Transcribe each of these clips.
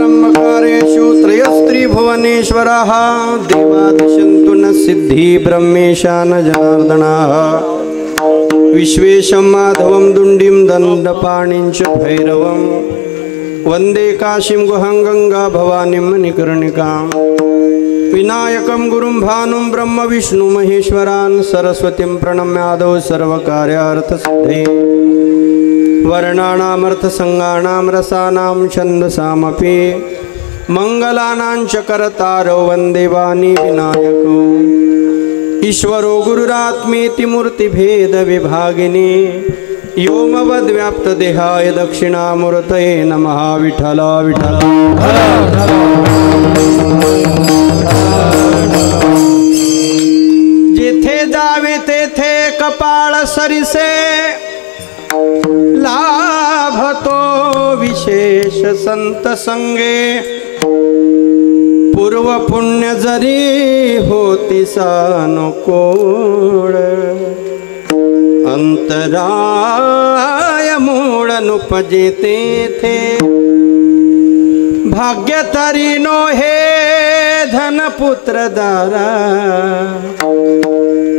सर्वारंभकारेषु त्रयस्त्रिभुवनेश्वरः देवादिशन्तु न सिद्धि ब्रह्मेशान जनार्दनः विश्वेशं माधवं दुण्डिं दण्डपाणिं च भैरवं वन्दे काशीं गुहां गंगा भवानीं मणिकर्णिकां विनायकं गुरुं भानुं ब्रह्म विष्णु महेश्वरान् सरस्वतीं प्रणम्य आदौ सर्वकार्यार्थसिद्धये वर्णानामर्थसंगाणां रसानां छन्दसामपि मंगलानां च करतारो वन्दे वाणी विनायको ईश्वरो गुरुरात्मेति मूर्तिभेदविभागिनी व्योमवद्व्याप्तदेहाय दक्षिणामूर्तये नमः विठ्ठल विठ्ठल जेथे जावे तेथे कपाळ सरिसे लाभतो विशेष संत संगे पूर्व पुण्य जरी होती सानुकूळ अंतराय मूळ नुपजे तेथे भाग्य तरी नो हे धन पुत्र दारा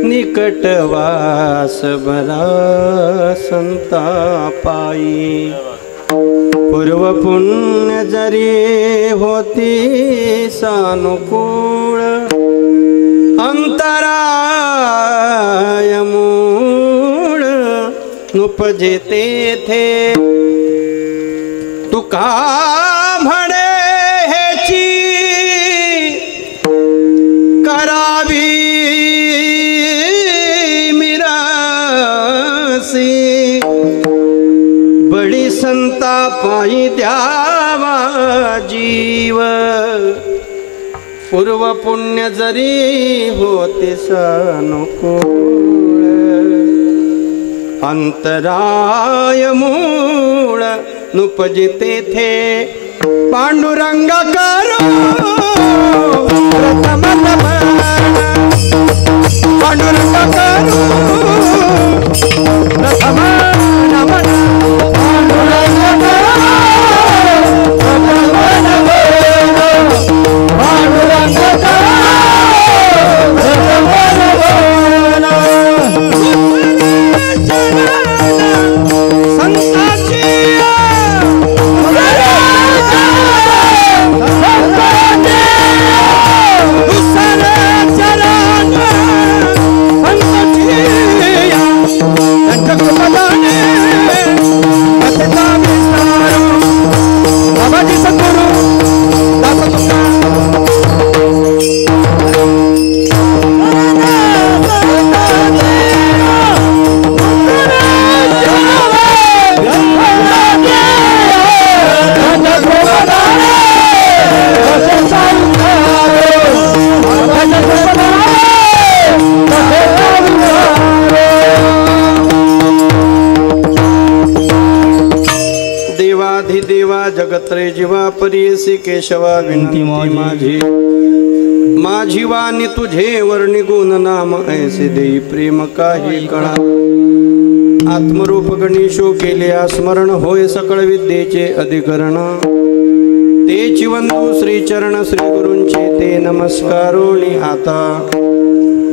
निकटवास बरा संतापाई पूर्व पुण्य जरी होती सानुकूळ अंतराय मूळ नुपजे तेथे तुका म्हणे हेची करावी बळी संतापाई द्यावा जीव पूर्व पुण्य जरी होते सानुकूळ अंतराय मूळ नुपजे तेथे पांडुरंग करो प्रथम नमन पांडुरंग करो प्रथम नमन जगत्रे जीवा परियसी केशवा विनती माझी माझी वाणी तुझे वर्णी गुण नाम ऐसे देई प्रेम काही कळा आत्मरूप गणेशो केले स्मरण होय सकळ विद्येचे अधिकरण तेची वंदू श्री चरण श्री गुरूंचे ते नमस्कारोनी आता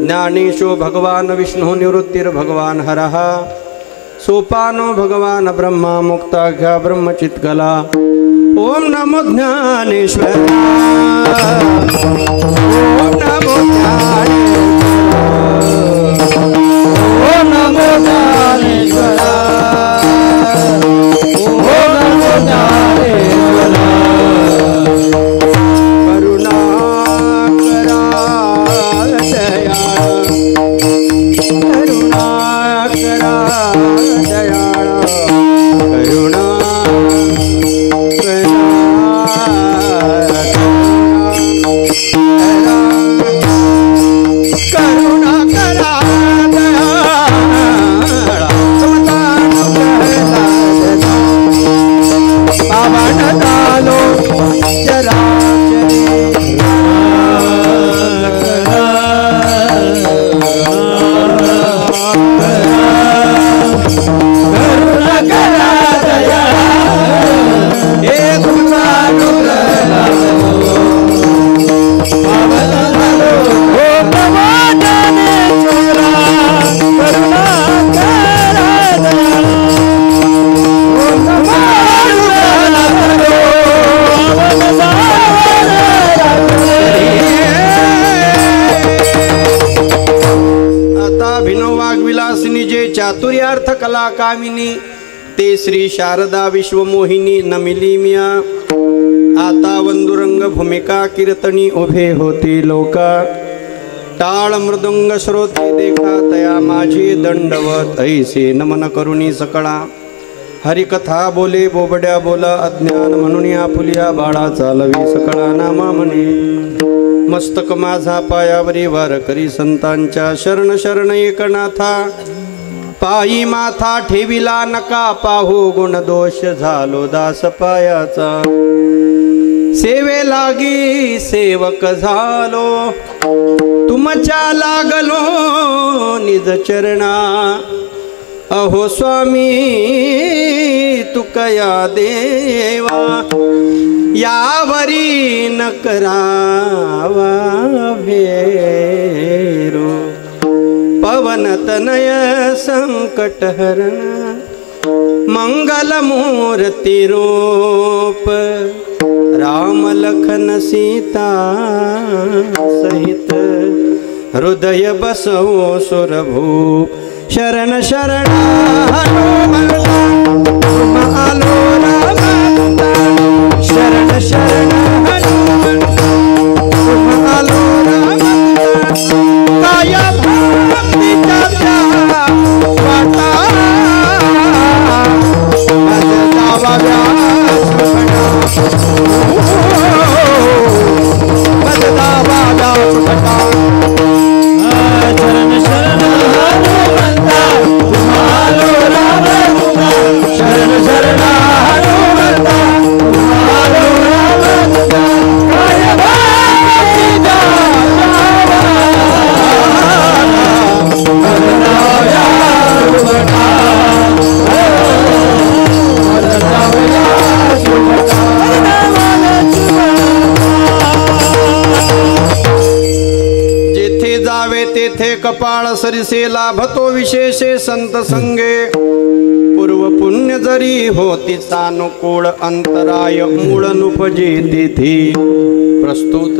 ज्ञानेशो भगवान विष्णु निवृत्तिर भगवान हरः सोपानो भगवान ब्रह्मा मुक्ताख्या ब्रह्मचित्कला ओम नमो ज्ञानेश्वर ओम नमो ज्ञानेश्वर ओम नमो ज्ञानेश्वर ओम नमो ज्ञानेश्वर करुणा करा दया करुणा करा कामिनी ते श्री शारदा विश्वमोहिनी नमिली मिया आता वंदुरंग भूमिका कीर्तनी उभे होती लोका टाळ मृदुंग श्रोते देखा तया माझी दंडवत ऐसे नमन करुणी सकळा हरिकथा बोले बोबड्या बोला अज्ञान म्हणून या फुलिया बाळा चालवी सकळा नामा म्हणे मस्तक माझा पायावरी वार करी संतांच्या शरण शरण एकनाथा पायी माथा ठेविला नका पाहू गुण दोष झालो दास पायाचा सेवे लागी सेवक झालो तुमच्या लागलो निज चरणा अहो स्वामी तुकया देवा यावरी न करावा भेरो पवन तनय संकट हरण मंगल मूर्ति रूप राम लखन सीता सहित हृदय बसवो सुरभू शरण शरण आलो शरण शरण आलो काया भक्तीच्या वाटा कपाळ सरिसे लाभतो विशेषे संत संगे पूर्व पुण्य जरी होती सानुकूळ अंतराय मूळ नुपजे तिथी प्रस्तुत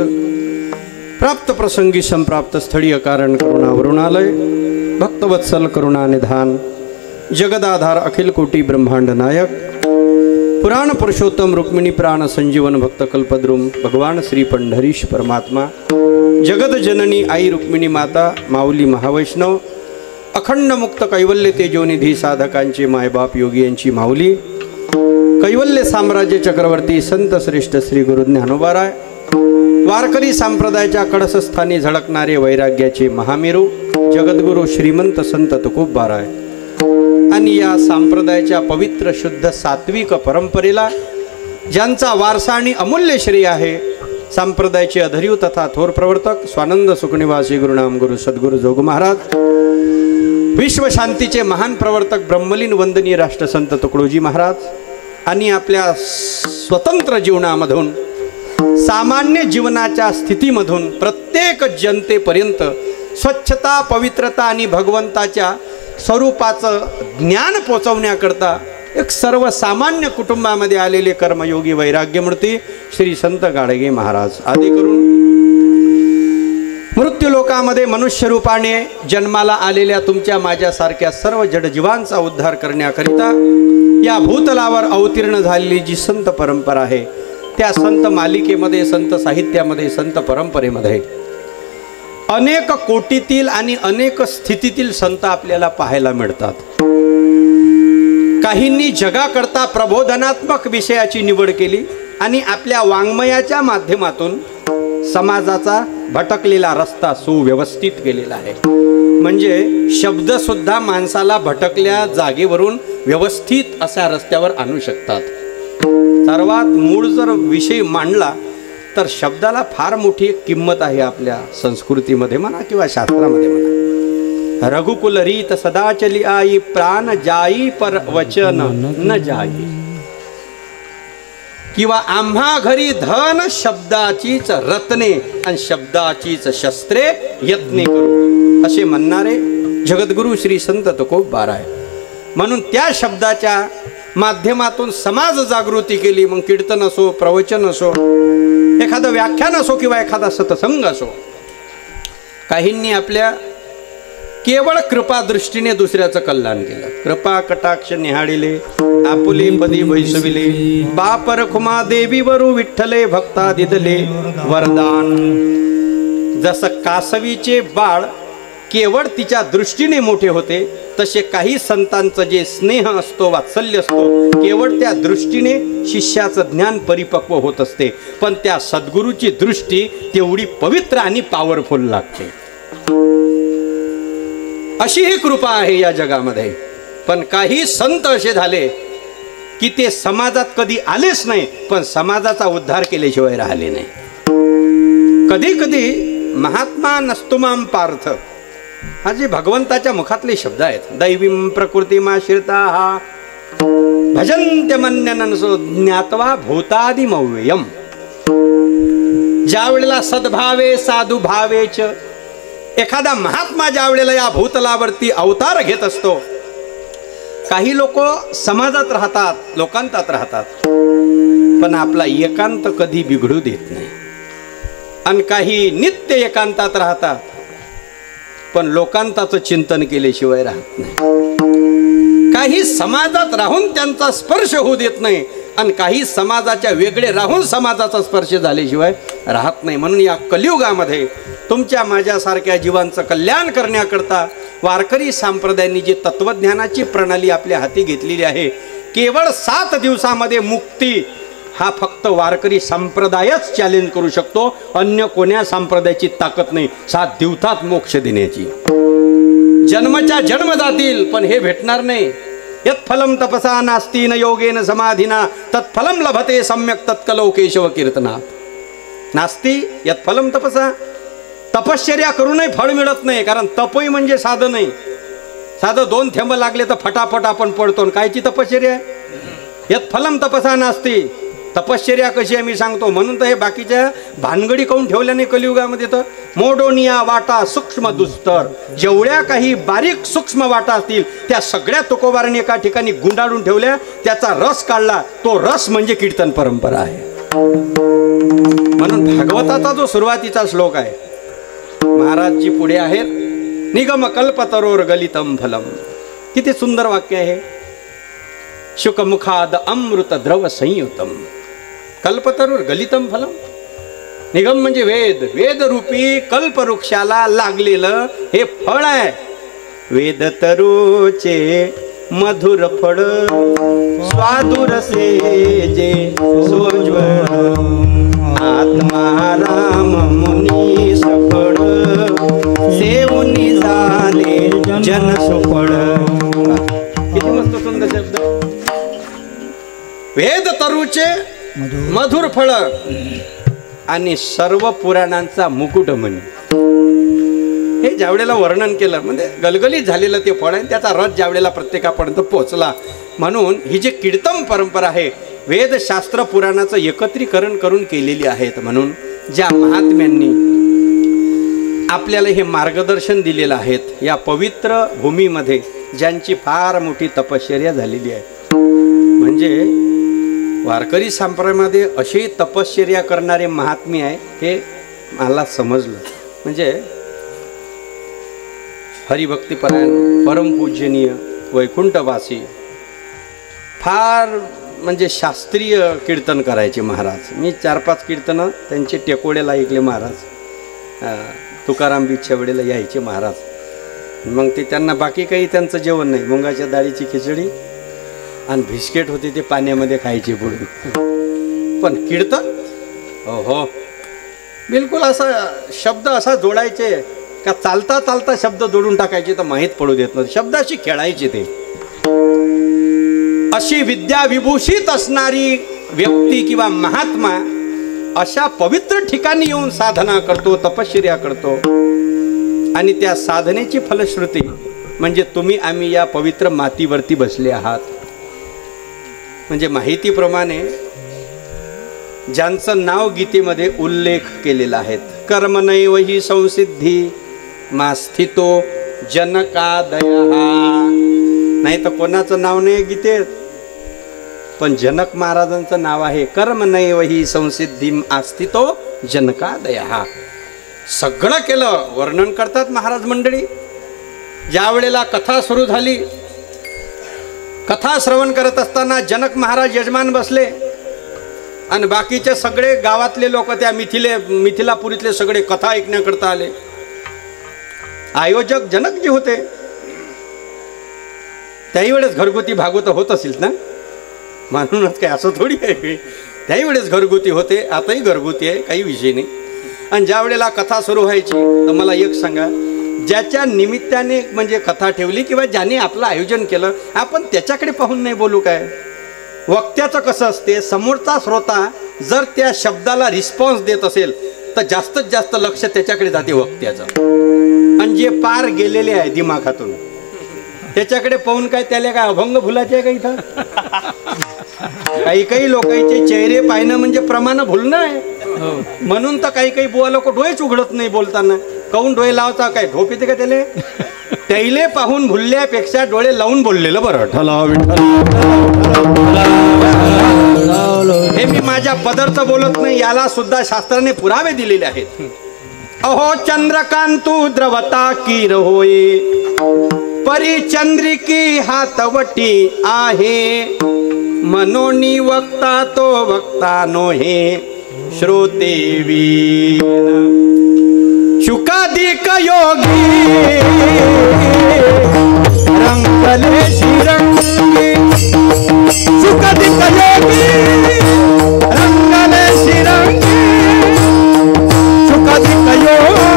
प्राप्त प्रसंगी संप्राप्त स्थळीय कारण करुणा वरुणालय भक्तवत्सल करुणा निधान जगदाधार अखिल कोटी ब्रह्मांड नायक पुराण पुरुषोत्तम रुक्मिणी प्राण संजीवन भक्त कल्पद्रुम भगवान श्री पंढरीश परमात्मा जगद जननी आई रुक्मिणी माता माऊली महावैष्णव अखंड मुक्त कैवल्य तेजोनिधी साधकांचे मायबाप योगी यांची माऊली कैवल्य साम्राज्य चक्रवर्ती संत श्रेष्ठ श्री गुरु ज्ञानोबाराय वारकरी संप्रदायाच्या कडसस्थानी झळकणारे वैराग्याचे महामेरू जगद्गुरु श्रीमंत संत तुकोबाराय आणि या संप्रदायाच्या पवित्र शुद्ध सात्विक परंपरेला ज्यांचा वारसा आणि अमूल्य श्रेय आहे संप्रदायाचे अधर्यू तथा थोर प्रवर्तक स्वानंद सुखनिवासी गुरुनाम गुरु सद्गुरु जोग महाराज विश्व शांतीचे महान प्रवर्तक ब्रह्मलीन वंदनीय राष्ट्रसंत तुकडोजी महाराज आणि आपल्या स्वतंत्र जीवनामधून सामान्य जीवनाच्या स्थितीमधून प्रत्येक जनतेपर्यंत स्वच्छता पवित्रता आणि भगवंताच्या स्वरूपाचं ज्ञान पोचवण्याकरता एक सर्वसामान्य कुटुंबामध्ये आलेले कर्मयोगी वैराग्यमूर्ती श्री संत गाडगे महाराज आदी करून मृत्यूलोकामध्ये मनुष्य रूपाने जन्माला आलेल्या तुमच्या माझ्यासारख्या सर्व जडजीवांचा उद्धार करण्याकरिता या भूतलावर अवतीर्ण झालेली जी संत परंपरा आहे त्या संत मालिकेमध्ये संत साहित्यामध्ये संत परंपरेमध्ये अनेक कोटीतील आणि अनेक स्थितीतील संत आपल्याला पाहायला मिळतात। काहींनी जगाकरता प्रबोधनात्मक विषयाची निवड केली आणि आपल्या वाङ्मयाच्या माध्यमातून समाजाचा भटकलेला रस्ता सुव्यवस्थित केलेला आहे। म्हणजे शब्द सुद्धा माणसाला भटकल्या जागेवरून व्यवस्थित अशा रस्त्यावर आणू शकतात। सर्वात मूळ जर विषय मांडला तर शब्दाला फार मोठी किंमत आहे आपल्या संस्कृतीमध्ये म्हणा किंवा शास्त्रामध्ये म्हणा। रघुकुल रीत सदा चली आई प्राण जाई पर वचन न जाई, किंवा आम्हा घरी धन शब्दाचीच रत्ने आणि शब्दाचीच शस्त्रे यत्ने करू असे म्हणणारे जगद्गुरु श्री संत तुकोबाराय। म्हणून त्या शब्दाच्या माध्यमातून समाज जागृती केली। मग कीर्तन असो, प्रवचन असो, एखादं व्याख्यान असो किंवा एखादा सत्संग असो। काहींनी आपल्या केवळ कृपा दृष्टीने दुसऱ्याचं कल्याण केलं. कृपा कटाक्ष निहाळिले आपुले पदी वैसविले बाप रखुमा देवी वरू विठ्ठले भक्ता दिदले वरदान. जसं कासवीचे बाळ केवळ तिच्या दृष्टीने मोठे होते, तसे काही संतांचं जे स्नेह असतो, वात्सल्य असतो, केवळ त्या दृष्टीने शिष्याचं ज्ञान परिपक्व होत असते. पण त्या सद्गुरूची दृष्टी तेवढी पवित्र आणि पॉवरफुल लागते. अशी ही कृपा आहे या जगामध्ये. पण काही संत असे झाले की ते समाजात कधी आलेच नाही, पण समाजाचा उद्धार केल्याशिवाय राहिले नाही. कधी कधी महात्मा नस्तुमाम पार्थ हा जे भगवंताच्या मुखातले शब्द आहेत, दैवीम प्रकृतीमाश्रिता हा भजन्त्यमन्यनसो ज्ञात्वा भूतादिमव्ययम. ज्या वेळेला सद्भावे साधू भावेच एखादा महात्मा ज्या वेळेला या भूतलावरती अवतार घेत असतो, काही लोक समाजात राहतात, लोकांतात राहतात, पण आपला एकांत कधी बिघडू देत नाही. आणि काही नित्य एकांतात राहतात, पण लोकांताचं चिंतन केल्याशिवाय राहत नाही. काही समाजात राहून त्यांचा स्पर्श होऊ देत नाही, आणि काही समाजाच्या वेगळे राहून समाजाचा स्पर्श झाल्याशिवाय राहत नाही. म्हणून या कलियुगामध्ये तुमच्या माझ्यासारख्या जीवांचं कल्याण करण्याकरता वारकरी संप्रदायांनी जी तत्वज्ञानाची प्रणाली आपल्या हाती घेतलेली आहे, केवळ 7 दिवसामध्ये मुक्ती हा फक्त वारकरी संप्रदायच चॅलेंज करू शकतो. अन्य कोण्या संप्रदायाची ताकद नाही 7 दिवसात मोक्ष देण्याची. जन्मच्या जन्म जातील, पण हे भेटणार नाही. यत् फलम तपसा नास्ति न योगेन समाधिना तत्फलम लभते सम्यक तत्कलौ केशव कीर्तना. नास्ति यत् फलम तपसा, तपश्चर्या करूनही फळ मिळत नाही. कारण तपही म्हणजे साधं नाही. साधं 2 थेंब लागले तर फटाफट आपण पडतो. कायची तपश्चर्या आहे? यत् फलम तपसा नास्ति. तपश्चर्या कशी आहे मी सांगतो. म्हणून तर हे बाकीच्या भानगडी काऊन ठेवल्या नाही कलियुगामध्ये. तर मोडोनिया वाटा सूक्ष्म दुस्तर, जेवढ्या काही बारीक सूक्ष्म वाटा असतील त्या सगळ्या तुकोबाराने एका ठिकाणी गुंडाळून ठेवल्या, त्याचा रस काढला. तो रस म्हणजे कीर्तन परंपरा आहे. म्हणून भागवताचा जो सुरुवातीचा श्लोक आहे, महाराजजी पुढे आहेत, निगम कल्पतरोर गलितम फलम. किती सुंदर वाक्य आहे. शुकमुखाद अमृत द्रव संयुतम कल्पतरुर गलितम फलम. निगम म्हणजे वेद, वेदरूपी कल्पवृक्षाला लागलेलं हे फळ आहे. वेद तरुचे मधुर फळ स्वादुरसे जे सोज्वळ आत्मा राम मुनी सफळ सेवनी झाले जन सुफळ. किती मस्त सुंदर शब्द. वेद तरुचे मधुर फळ आणि सर्व पुराणांचा मुकुटमणी. हे ज्यावेळेला वर्णन केलं म्हणजे गलगलीत झालेलं ते फळ आहे. त्याचा रस ज्यावेळेला प्रत्येकापर्यंत पोहोचला. म्हणून ही जी कीर्तन परंपरा आहे, वेदशास्त्र पुराणाचं एकत्रीकरण करून केलेली आहेत. म्हणून ज्या महात्म्यांनी आपल्याला हे मार्गदर्शन दिलेलं आहेत, या पवित्र भूमीमध्ये ज्यांची फार मोठी तपश्चर्या झालेली आहे. म्हणजे वारकरी संप्रदायामध्ये अशी तपश्चर्या करणारे महात्मे आहे हे मला समजलं. म्हणजे हरिभक्तीपरायण परमपूजनीय वैकुंठवासी, फार म्हणजे शास्त्रीय कीर्तन करायचे महाराज. मी 4-5 कीर्तनं त्यांचे टेकोड्याला ऐकले महाराज. तुकाराम बीजच्या वेळेला यायचे महाराज. मग ते त्यांना बाकी काही त्यांचं जेवण नाही, मुंगाच्या डाळीची खिचडी आणि बिस्किट होते ते पाण्यामध्ये खायचे पुढे. पण कीर्तन हो बिलकुल असा शब्द असा जोडायचे का चालता चालता शब्द जोडून टाकायचे तर माहीत पडू देत नव्हते. शब्दाशी खेळायचे ते. अशी विद्या विभूषित असणारी व्यक्ती किंवा महात्मा अशा पवित्र ठिकाणी येऊन साधना करतो, तपश्चर्या करतो. आणि त्या साधनेची फलश्रुती म्हणजे तुम्ही आम्ही या पवित्र मातीवरती बसले आहात. म्हणजे माहितीप्रमाणे ज्यांचं नाव गीतेमध्ये उल्लेख केलेला आहे, कर्मनैव हि संसिद्धी मा स्थितो जनकादयः. नाही तर कोणाचं नाव नाही गीतेत, पण जनक महाराजांचं नाव आहे. कर्मनैव हि संसिद्धी आस्थितो जनकादयः. सगळं केलं, वर्णन करतात महाराज मंडळी. ज्या वेळेला कथा सुरू झाली, कथा श्रवण करत असताना जनक महाराज यजमान बसले आणि बाकीचे सगळे गावातले लोक त्या मिथिलापुरीतले सगळे कथा ऐकण्याकरता आले. आयोजक जनकजी होते. त्याही वेळेस घरगुती भागवत होत असेल ना, म्हणूनच काय असं थोडी आहे. त्याही वेळेस घरगुती होते, आताही घरगुती आहे, काही विषय नाही. आणि ज्या वेळेला कथा सुरू व्हायची तर मला एक सांगा, ज्याच्या निमित्ताने म्हणजे कथा ठेवली किंवा ज्याने आपलं आयोजन केलं, आपण त्याच्याकडे पाहून नाही बोलू काय. वक्त्याचं कसं असते, समोरचा श्रोता जर त्या शब्दाला रिस्पॉन्स देत असेल तर जास्तीत जास्त लक्ष त्याच्याकडे जाते वक्त्याचं. आणि जे पार गेलेले आहे दिमाखातून त्याच्याकडे पाहून काय त्याला काय अभंग भुलायचे आहे का इथं. काही काही लोकांचे चेहरे पाहणं म्हणजे प्रमाण भुलणं आहे. म्हणून तर काही काही बुवा लोक डोळेच उघडत नाही बोलताना. काऊन डोळे लावता, काय झोप येते का त्याले. त्याले पाहून भुलल्यापेक्षा डोळे लावून बोललेलं बरं. हे मी माझ्या पदरचं बोलत नाही, याला सुद्धा शास्त्राने पुरावे दिलेले आहेत. अहो चंद्रकांतू द्रवता कीर होय, परी चंद्रिकी हातवटी आहे. मनोनी वक्ता तो वक्ता नोहे, श्रोते वीण शुकादिक योगी रंगले शिरंगी. शुकादिक योगी रंगले शिरंगी, शुकादिक योगी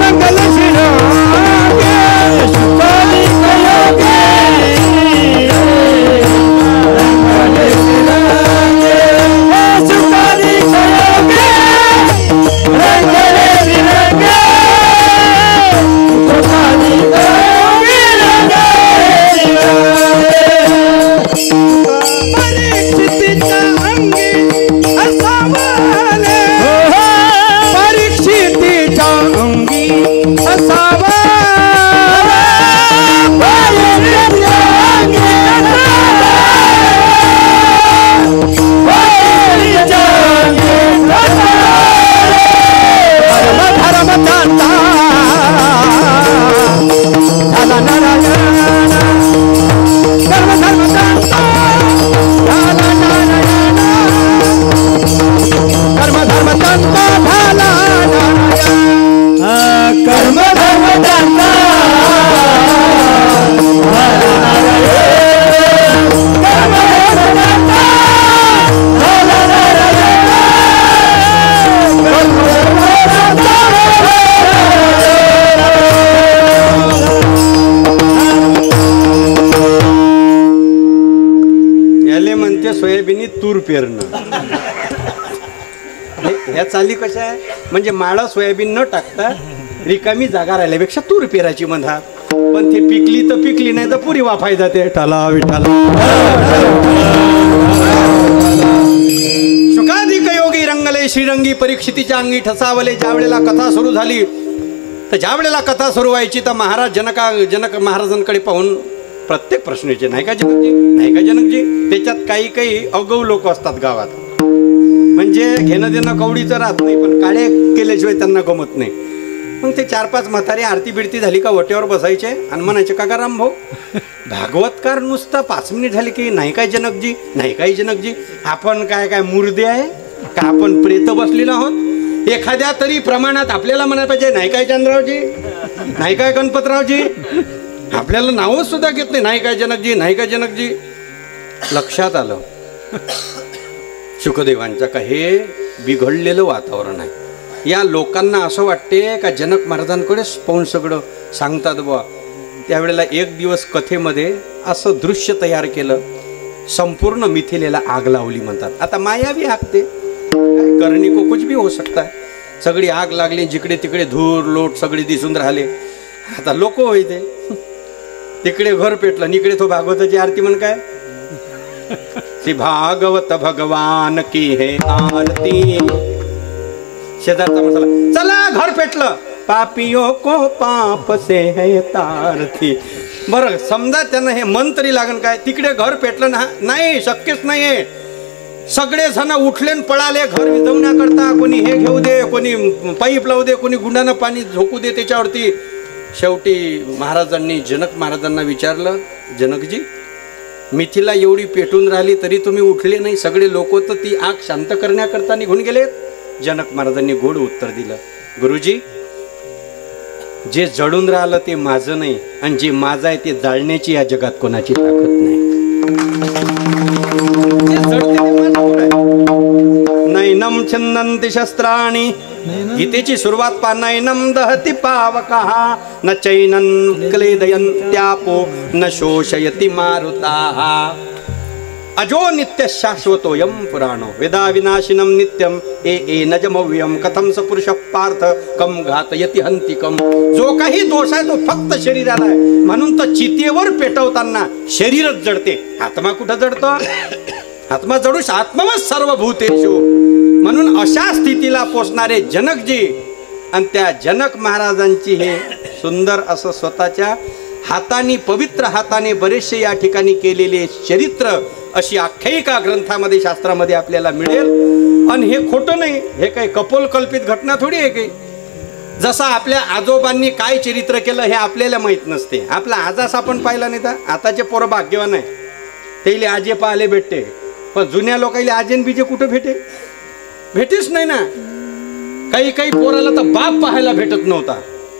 रंगले शिरंगी, शुकादिक योगी रंगले शिरंगी, शुकादिक योगी रंगले शिरंगी, शुकादिक योगी परीक्षितीच्या अंगी असावा, परीक्षितीच्या अंगी धर्म जाणता झाला नारायण, धर्म जाणता झाला नारायण, कर्म जाणता झाला नारायण, कर्म जाणता झाला नारायण, कर्म जाणता झाला नारायण, कर्म जाणता. याले म्हणते सोयाबीनी तूर पेरणं. ह्या चाली कशा आहे, म्हणजे माळं सोयाबीन न टाकता रिकामी जागा राहिल्यापेक्षा तूर पेरायची म्हणतात. पण ते पिकली तर पिकली, नाही तर पुरी वाफाय जाते. ठला विठाला शुकाधिक योगी रंगले श्रीरंगी, परीक्षितीच्या अंगी ठसावले. ज्या वेळेला कथा सुरू झाली तर ज्या वेळेला कथा सुरू व्हायची तर महाराज जनक महाराजांकडे पाहून प्रत्येक प्रश्नाचे नाही का जनकजी, नाही का जनकजी. त्याच्यात काही काही अगाऊ लोक असतात गावात, म्हणजे घेणं देणं कवडीचं राहत नाही, पण काळे केल्याशिवाय त्यांना गमत नाही. मग ते 4-5 म्हातारी आरती बिरती झाली का वटेवर बसायचे आणि म्हणायचे, काका राम भाऊ भागवतकार नुसतं 5 मिनिट झाली की नाही काय जनकजी, नाही काय जनकजी. आपण काय मुर्दे आहे का, आपण प्रेत बसलेलो आहोत. एखाद्या तरी प्रमाणात आपल्याला म्हणायला पाहिजे, नाही काय चंद्ररावजी, नाही काय गणपतरावजी. आपल्याला नावच सुद्धा घेत नाही, नाही काय जनकजी, नाही काय जनकजी. लक्षात आलं शुकदेवांच्या का हे बिघडलेलं वातावरण आहे. या लोकांना असं वाटते का जनक महाराजांकडेच पाहून सगळं सांगतात बुवा. त्यावेळेला एक दिवस कथेमध्ये असं दृश्य तयार केलं, संपूर्ण मिथिलेला आग लावली म्हणतात. आता माया भी आगते, करणी को कुछ भी हो सकता है. सगळी आग लागली, जिकडे तिकडे धूर लोट सगळे दिसून राहिले. आता लोक होईते, तिकडे घर पेटलं, इकडे तो भागवताची आरती म्हण काय, श्री भागवत भगवान की हे आरती. शेजारचा मसाला, चला घर पेटलं, पापियों को पाप से है तारती. बरं समजा त्यांना हे मन तरी लागन काय, तिकडे घर पेटलं ना, नाही शक्यच नाहीये. सगळे जण उठले पळाले घर विझवण्याकरता. कोणी हे घेऊ दे, कोणी पाईप लावू दे, कोणी गुंडानं पाणी झोकू दे त्याच्यावरती. शेवटी महाराजांनी जनक महाराजांना विचारलं, जनकजी मिथिला एवढी पेटून राहिली तरी तुम्ही उठले नाही, सगळे लोक तर ती आग शांत करण्याकरता निघून गेलेत. जनक महाराजांनी गोड उत्तर दिलं, गुरुजी जे जळून राहिलं ते माझं नाही, आणि जे माझं आहे ते जाळण्याची या जगात कोणाची ताकद नाही. नैनम छिन्नन्ति शस्त्राणि, गीतेची सुरुवात पहा, नैनम दहति पावकः न चैनं क्लेदयन्त्यापो न शोषयति मारुताः. अजो नित्य शाश्वतोयम पुराणो वेदा विनाशिनम नित्यम नजमव्यम कथम स पुरुष पार्थ कम घातयति हंतिकम. जो काही दोष आहे तो फक्त शरीराला आहे, म्हणून तर चितेवर पेटवताना शरीरच जडते, आत्मा कुठं जडतो? आत्मा जडूस आत्मवत सर्व भूतेषु. म्हणून अशा स्थितीला पोचणारे जनकजी आणि त्या जनक महाराजांची हे सुंदर असं स्वतःच्या हाताने, पवित्र हाताने बरेचसे या ठिकाणी केलेले चरित्र अशी आख्यायिका ग्रंथामध्ये, शास्त्रामध्ये आपल्याला मिळेल. आणि हे खोटं नाही, हे काही कपोलकल्पित घटना थोडी आहे काही. जसं आपल्या आजोबांनी काय चरित्र केलं हे आपल्याला माहीत नसते. आपला आजास आपण पाहिला नाही तर आताचे पोरं भाग्यवान आहे, तेले आजे पाहिले भेटते, पण जुन्या लोकांना आजेन बीजे कुठं भेटेच नाही ना. काही काही पोराला तर बाप पाहायला भेटत नव्हता,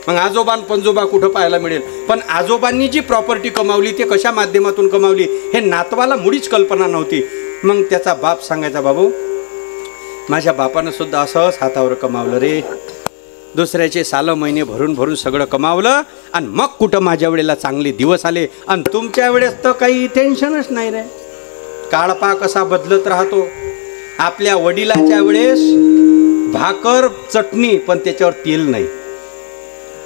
मग आजोबान पंजोबा कुठं पाहायला मिळेल. पण आजोबांनी जी प्रॉपर्टी कमावली ते कशा माध्यमातून कमावली हे नातवाला मुळीच कल्पना नव्हती. मग त्याचा बाप सांगायचा, बाबू माझ्या बापानं सुद्धा असंच हातावर कमावलं रे, दुसऱ्याचे साल महिने भरून भरून सगळं कमावलं, आणि मग कुठं माझ्या वेळेला चांगले दिवस आले, आणि तुमच्या वेळेस तर काही टेन्शनच नाही रे. काळपा कसा बदलत राहतो. आपल्या वडिलाच्या वेळेस भाकर चटणी पण त्याच्यावर तेल नाही,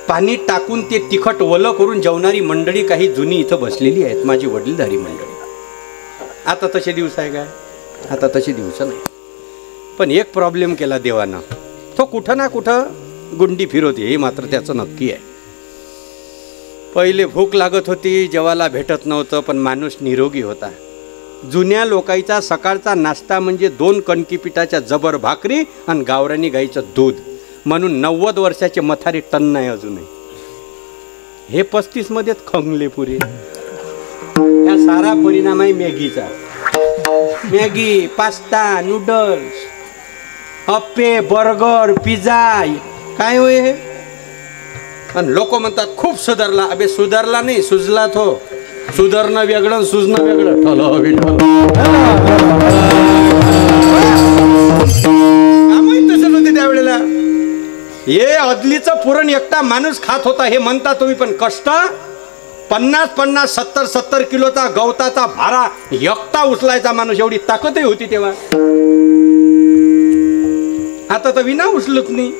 पाणी टाकून ते तिखट वलं करून जेवणारी मंडळी काही जुनी इथं बसलेली आहेत, माझी वडीलधारी मंडळी. आता तसे दिवस आहे काय? आता तसे दिवस नाही. पण एक प्रॉब्लेम केला देवानं, तो कुठं ना कुठं गुंडी फिरवते, हे मात्र त्याचं नक्की आहे. पहिले भूक लागत होती, जेवायला भेटत नव्हतं, पण माणूस निरोगी होता. जुन्या लोकांचा सकाळचा नाश्ता म्हणजे 2 कणकी पिठाच्या जबर भाकरी आणि गावरानी गाईचं दूध. म्हणून 90 वर्षाचे मथारे टन नाही अजूनही. हे 35 मध्येच खंगले पुरे. हा सारा परिणाम आहे मॅगीचा. मॅगी, पास्ता, नूडल्स, अप्पे, बर्गर, पिझ्झा, काय होय हे? आणि लोक म्हणतात खूप सुधारला. अबे सुधारला नाही, सुजला तो. सुधारणं वेगळं, सुजणं वेगळं. तसंच होते त्यावेळेला. हे अदलीचं पुरण एकटा माणूस खात होता हे म्हणता तुम्ही, पण कष्ट 50-50, 70-70 किलोचा गवताचा भारा एकटा उचलायचा माणूस, एवढी ताकदही होती तेव्हा. आता तर विना उचलत नाही.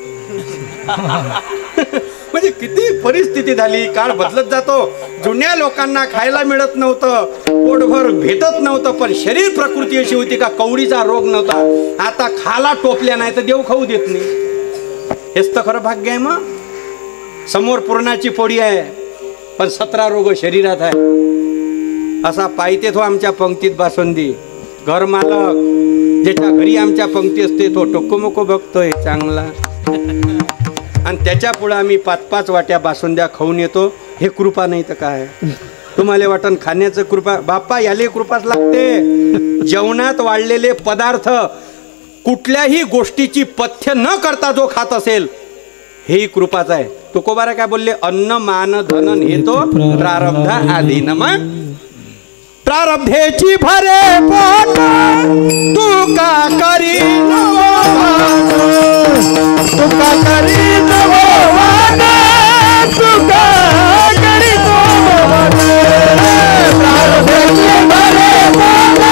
म्हणजे किती परिस्थिती झाली, काळ बदलत जातो. जुन्या लोकांना खायला मिळत नव्हतं, पोटभर भेटत नव्हतं, पण शरीर प्रकृती अशी होती का कवडीचा रोग नव्हता. आता खाला टोपल्या नाही तर देव खाऊ देत नाही. हेच तर खरं भाग्य आहे. मग समोर पुरणाची पोळी आहे पण 17 रोग शरीरात आहे. असा पाहिते तो आमच्या पंक्तीत बासुंदी. घर मालक ज्याच्या घरी आमच्या पंक्ती असते तो टोकोमोको बघतोय चांगला, आणि त्याच्या पुढे आम्ही 5-5 वाट्या बासुंद्या खाऊन येतो. हे कृपा नाही तर काय? तुम्हाला वाटण खाण्याचं कृपा? बाप्पा याले कृपाच लागते. जेवणात वाढलेले पदार्थ कुठल्याही गोष्टीची पथ्य न करता जो खात असेल हेही कृपाच आहे. तुकोबारा काय बोलले? अन्न मान धन हे तो प्रारब्ध आधीन. मग प्रारब्धेची भरे पोट तू का करी तू का करी तू का करी प्रारब्धेची भरे पोट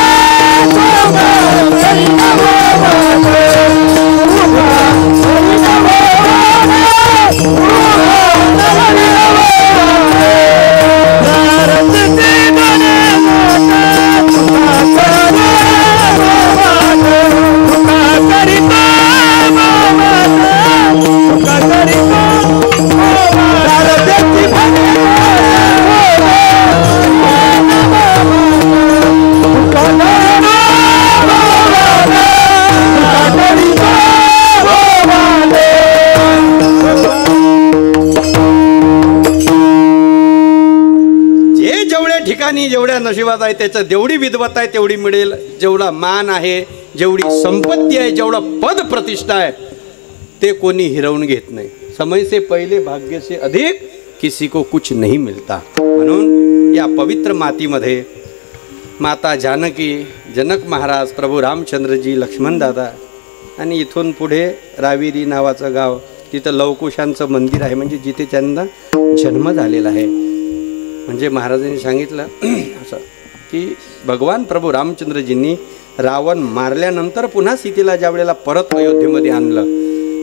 तू का करी करी नशिबात आहे त्याचं जेवढी विद्वत आहे तेवढी मिळेल, जेवढा मान आहे, जेवढी संपत्ती आहे, जेवढं पद प्रतिष्ठा आहे ते कोणी हिरवून घेत नाही. समय से पहिले भाग्य से अधिक किसी को कुछ नहीं मिलता. म्हणून या पवित्र मातीमध्ये माता जानकी, जनक महाराज, प्रभू रामचंद्रजी, लक्ष्मणदादा आणि इथून पुढे राविरी नावाचं गाव, तिथं लवकुशांचं मंदिर आहे, म्हणजे जिथे त्यांना जन्म झालेला आहे. म्हणजे महाराजांनी सांगितलं असं की भगवान प्रभू रामचंद्रजींनी रावण मारल्यानंतर पुन्हा सीतेला ज्या वेळेला परत अयोध्येमध्ये आणलं,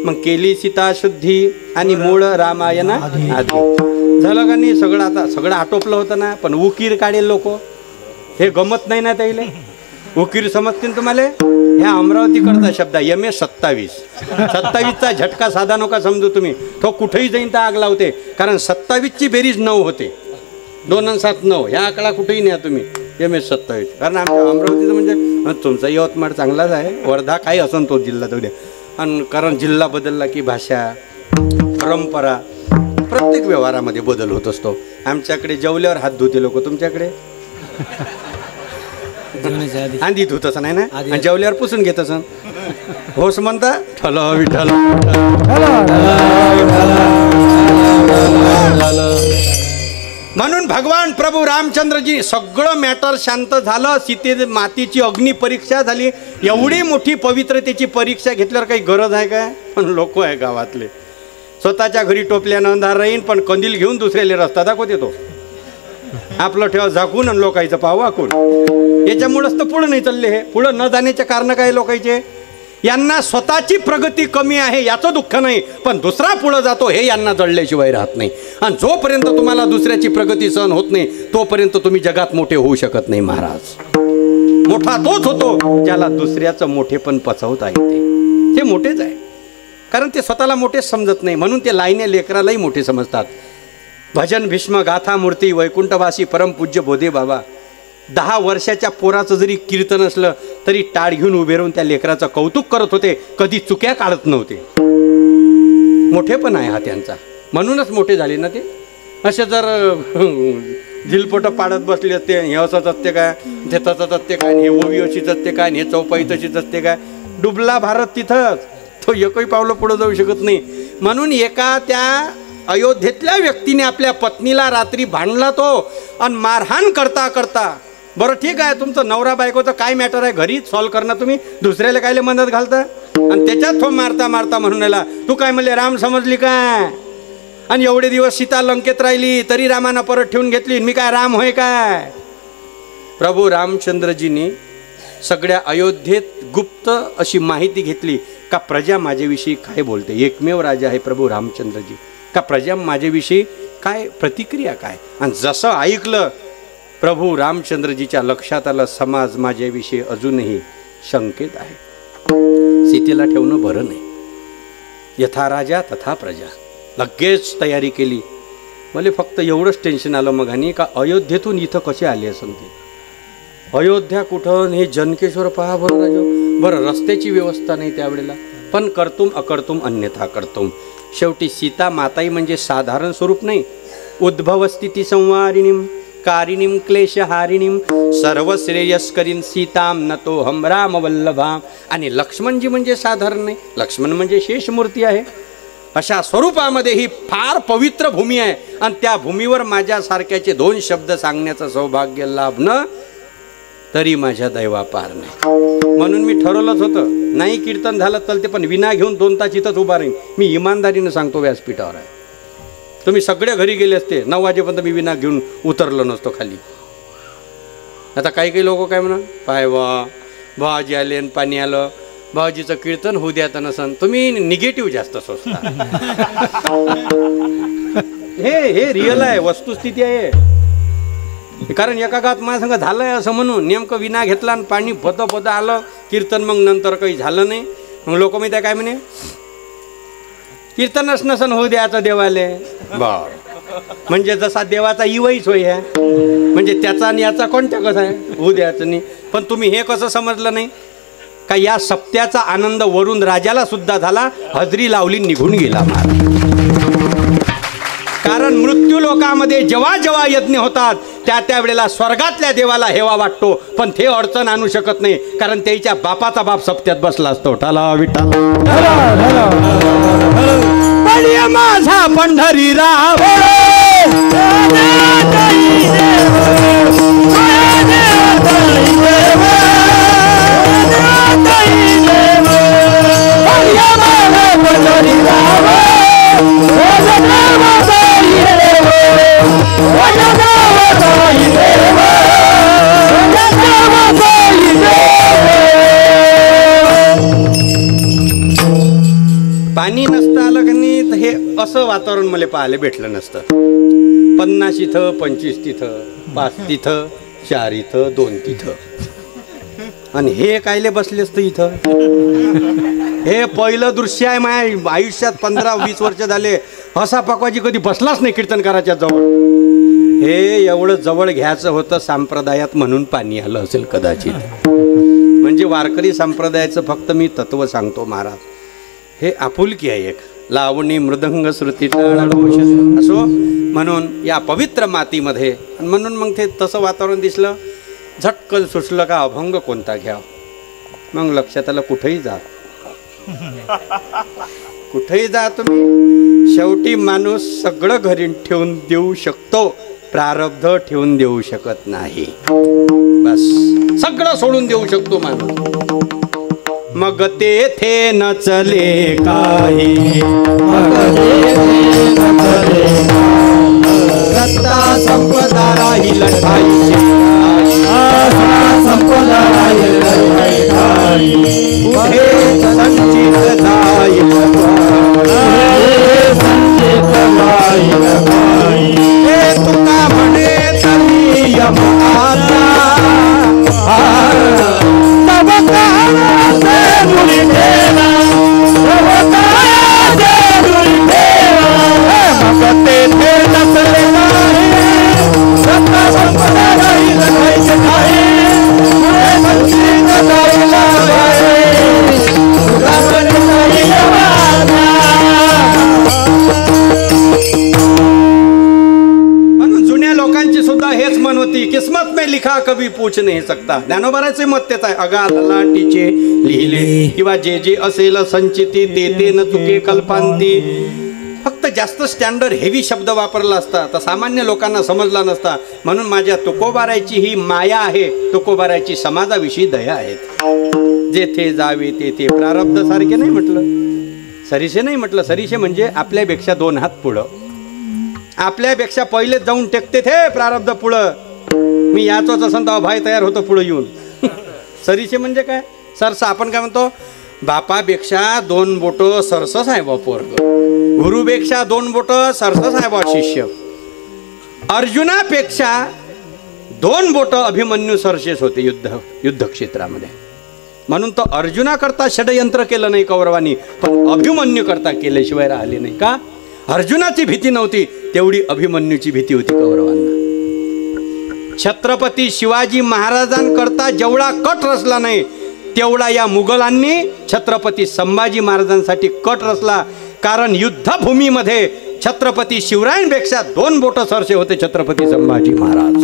मग केली सीता शुद्धी आणि मूळ रामायण आधी झालं का नाही. सगळं आता सगळं आटोपलं होतं ना, पण उकीर काढेल लोक, हे गमत नाही ना त्याला. उकीर समजतील तुम्हाला? ह्या अमरावतीकडचा शब्द MS27. 27चा झटका साधा नका समजू तुम्ही, तो कुठेही जाईन तर आग लावते. कारण 27ची बेरीज 9 होते, 2 आणि 7 9. ह्या आकडा कुठेही न्या तुम्ही, MS27. कारण आमच्या अमरावतीचं म्हणजे तुमचा यवतमाळ चांगलाच आहे, वर्धा काही असन तो जिल्हा जाऊ द्या. आणि कारण जिल्हा बदलला की भाषा, परंपरा, प्रत्येक व्यवहारामध्ये बदल होत असतो. आमच्याकडे जेवल्यावर हात धुते लोक, तुमच्याकडे आधी धुत असं नाही ना, आणि जेवल्यावर पुसून घेत असं. होस म्हणता ठल विठ्ठल. म्हणून भगवान प्रभू रामचंद्रजी सगळं मॅटर शांत झालं. सीते मातीची अग्नी परीक्षा झाली. एवढी मोठी पवित्रतेची परीक्षा घेतल्यावर काही गरज आहे काय? पण लोक आहे गावातले, स्वतःच्या घरी टोपल्यानं अंधार राहीन, पण कंदील घेऊन दुसऱ्याला रस्ता दाखवत येतो. आपलं ठेवा झाकून आणि लोकांचं पाव वाकून. याच्यामुळेच तर पुढं नाही चालले. हे पुढं न जाण्याचे कारण काय लोकांचे? यांना स्वतःची प्रगती कमी आहे याचं दुःख नाही, पण दुसरा पुढं जातो हे यांना जळल्याशिवाय राहत नाही. आणि जोपर्यंत तुम्हाला दुसऱ्याची प्रगती सहन होत नाही तोपर्यंत तुम्ही जगात मोठे होऊ शकत नाही. महाराज, मोठा तोच होतो ज्याला दुसऱ्याचं मोठेपण पचवता येते. ते मोठेच आहे, कारण ते स्वतःला मोठेच समजत नाही, म्हणून ते लाईने लेकरालाही मोठे समजतात. भजन भीष्म गाथा मूर्ती वैकुंठवासी परमपूज्य बोधे बाबा 10 वर्षाच्या पोराचं जरी कीर्तन असलं तरी टाळ घेऊन उभे राहून त्या लेकराचं कौतुक करत होते, कधी चुक्या काढत नव्हते. मोठेपण आहे हा त्यांचा, म्हणूनच मोठे झाले ना ते. असे जर झिलपट पाडत बसले असते, हे असंच असते काय, ते तसंच असते काय, हे ओवी अशीच असते काय, हे चौपाई तशीच असते काय, डुबला भारत तिथंच. तो एकही पावलं पुढे जाऊ शकत नाही. म्हणून एका त्या अयोध्येतल्या व्यक्तीने आपल्या पत्नीला रात्री भांडला तो, आणि मारहाण करता करता, बरं ठीक आहे तुमचं नवरा बायकोचं काय मॅटर आहे, घरीच सॉल्व करणार तुम्ही, दुसऱ्याला कायले मदत घालता. आणि त्याच्यात तो मारता मारता म्हणून राहिला, तू काय म्हणले राम समजली काय? आणि एवढे दिवस सीता लंकेत राहिली तरी रामानं परत ठेवून घेतली, मी काय राम होय काय? प्रभू रामचंद्रजींनी सगळ्या अयोध्येत गुप्त अशी माहिती घेतली का प्रजा माझ्याविषयी काय बोलते. एकमेव राजा आहे प्रभू रामचंद्रजी, का प्रजा माझ्याविषयी काय प्रतिक्रिया काय. आणि जसं ऐकलं प्रभू रामचंद्रजीच्या लक्षात आलं, समाज माझ्याविषयी अजूनही शंकेत आहे, सीतेला ठेवणं बरं नाही. यथा राजा तथा प्रजा. लगेच तयारी केली. मला फक्त एवढंच टेन्शन आलं मग आणि का अयोध्येतून इथं कसे आले असं ते. अयोध्या कुठं, हे जनकेश्वर पहा बरं राजा. बरं रस्त्याची व्यवस्था नाही त्यावेळेला, पण करतुम अकर्तुम अन्यथा करतुम. शेवटी सीता माताई म्हणजे साधारण स्वरूप नाही. उद्भव स्थिती संवारिणीम कारिणीम क्लेशहारिणीम सर्वश्रेयस्करीन सीताम नतो हम राम वल्लभाम. आणि लक्ष्मणजी म्हणजे साधारण नाही, लक्ष्मण म्हणजे शेषमूर्ती आहे. अशा स्वरूपामध्ये ही फार पवित्र भूमी आहे, आणि त्या भूमीवर माझ्यासारख्याचे 2 शब्द सांगण्याचं सौभाग्य लाभणं तरी माझ्या दैवापार नाही. म्हणून मी ठरवलंच होतं, नाही कीर्तन झालं चालते पण विना घेऊन 2 तास इथंच उभा राहीन. मी इमानदारीनं सांगतो, व्यासपीठावर आहे. तुम्ही सगळे घरी गेले असते 9 वाजेपर्यंत मी विना घेऊन उतरलो नसतो खाली. आता काही काही लोक काय म्हणा, पाय वा भाजी आले आणि पाणी आलं, भाऊजीचं कीर्तन होऊ द्या तर नसन. तुम्ही निगेटिव्ह जास्त सोचता. हे रिअल आहे, वस्तुस्थिती आहे. कारण एका गावात माझ्या संग झालंय असं म्हणून नेमकं विना घेतला आणि पाणी पद आलं कीर्तन, मग नंतर काही झालं नाही. मग लोक माहिती काय म्हणे, कीर्तनच नसन होऊ द्याचं देवाले. बर म्हणजे जसा देवाचा इवईच होय आहे, म्हणजे त्याचा आणि याचा कोणत्या कसं आहे, होऊ द्याचं नाही. पण तुम्ही हे कसं समजलं नाही का या सप्त्याचा आनंद वरून राजाला सुद्धा झाला, हजरी लावली निघून गेला. कारण मृत्यू लोकामध्ये जेव्हा जेव्हा यज्ञ होतात त्या वेळेला स्वर्गातल्या देवाला हेवा वाटतो, पण ते अडचण आणू शकत नाही, कारण त्याच्या बापाचा बाप सप्त्यात बसला असतो. ठाला विठाला माझा पंढरी राव पाणी नसतं आलं का नाही तर हे असं वातावरण मला पाहायला भेटलं नसतं. 50 इथं, 25 तिथं, 5 तिथं, 4 इथं, 2 तिथं, आणि हे कायले बसले असतं इथं. हे पहिलं दृश्य आहे माझ्या आयुष्यात. 15-20 वर्ष झाले असा पकवाजी कधी बसलाच नाही कीर्तनकाराच्या जवळ. हे एवढं जवळ घ्यायचं होतं संप्रदायात, म्हणून पाणी आलं असेल कदाचित. म्हणजे वारकरी संप्रदायाचं फक्त मी तत्व सांगतो महाराज. हे आपुलकी आहे एक. लावणी मृदंग श्रुती असो म्हणून या पवित्र मातीमध्ये, म्हणून मग ते तसं वातावरण दिसलं. झटकन सुचलं का अभंग कोणता घ्याव. मग लक्षात आलं कुठेही जा, कुठेही जा तुम्ही, शेवटी माणूस सगळं घरी ठेवून देऊ शकतो, प्रारब्ध ठेवून देऊ शकत नाही. बस सगळं सोडून देऊ शकतो माणूस. मग तेथे नचले काही, सत्ता संपदा राहील ठाई, संपदा राहील ठाई, पुढे संचित जाईल, संचित जाईल ठाई. हे तुका म्हणे तरी यम आता, तब काळाचे मुली ठेवा, तब काळाचे मुली ठेवा. मग तेथे नसले नाही, सत्ता संपदा राहील ठाई, पुढे संचित जाईल ठाई, तुका म्हणे तरी यम आता. लोकांची सुद्धा हेच मन होती, किस्मत में लिखा कभी पूछ नहीं सकता. ज्ञानोबाराचे मत तेच आहे. अगाध लाटीचे लिहिले किंवा जे जे असेल संचिती ते न चुके कल्पांती. फक्त जास्त स्टँडर्ड हेवी शब्द वापरला असता तर सामान्य लोकांना समजला नसता. म्हणून माझ्या तुकोबाराची ही माया आहे, तुकोबाराची समाजाविषयी दया आहे. जेथे जावे तेथे प्रारब्ध सारखे नाही म्हटलं, सरीसे नाही म्हटलं. सरीसे म्हणजे आपल्यापेक्षा 2 हात पुढं, आपल्यापेक्षा पहिलेच जाऊन टेकते ते प्रारब्ध पुढं. मी याचोच असं तेव्हा भाई तयार होतो पुढं येऊन. सरीचे म्हणजे काय, सरसा. आपण काय म्हणतो, बापापेक्षा 2 बोटं सरसच आहे बा पोरग, गुरुपेक्षा 2 बोटं सरसच आहे बा शिष्य. अर्जुनापेक्षा 2 बोटं अभिमन्यू सरसेस होते युद्ध क्षेत्रामध्ये. म्हणून तो अर्जुना करता षडयंत्र केलं नाही कौरवांनी, पण अभिमन्यू करता केल्याशिवाय राहिले नाही. का? अर्जुनाची भीती नव्हती, तेवढी अभिमन्यूची भीती होती कौरवांना. छत्रपती शिवाजी महाराजांकरता जेवढा कट रचला नाही, तेवढा या मुघलांनी छत्रपती संभाजी महाराजांसाठी कट रचला. कारण युद्धभूमीमध्ये छत्रपती शिवरायांपेक्षा 2 बोटं सरसे होते छत्रपती संभाजी महाराज.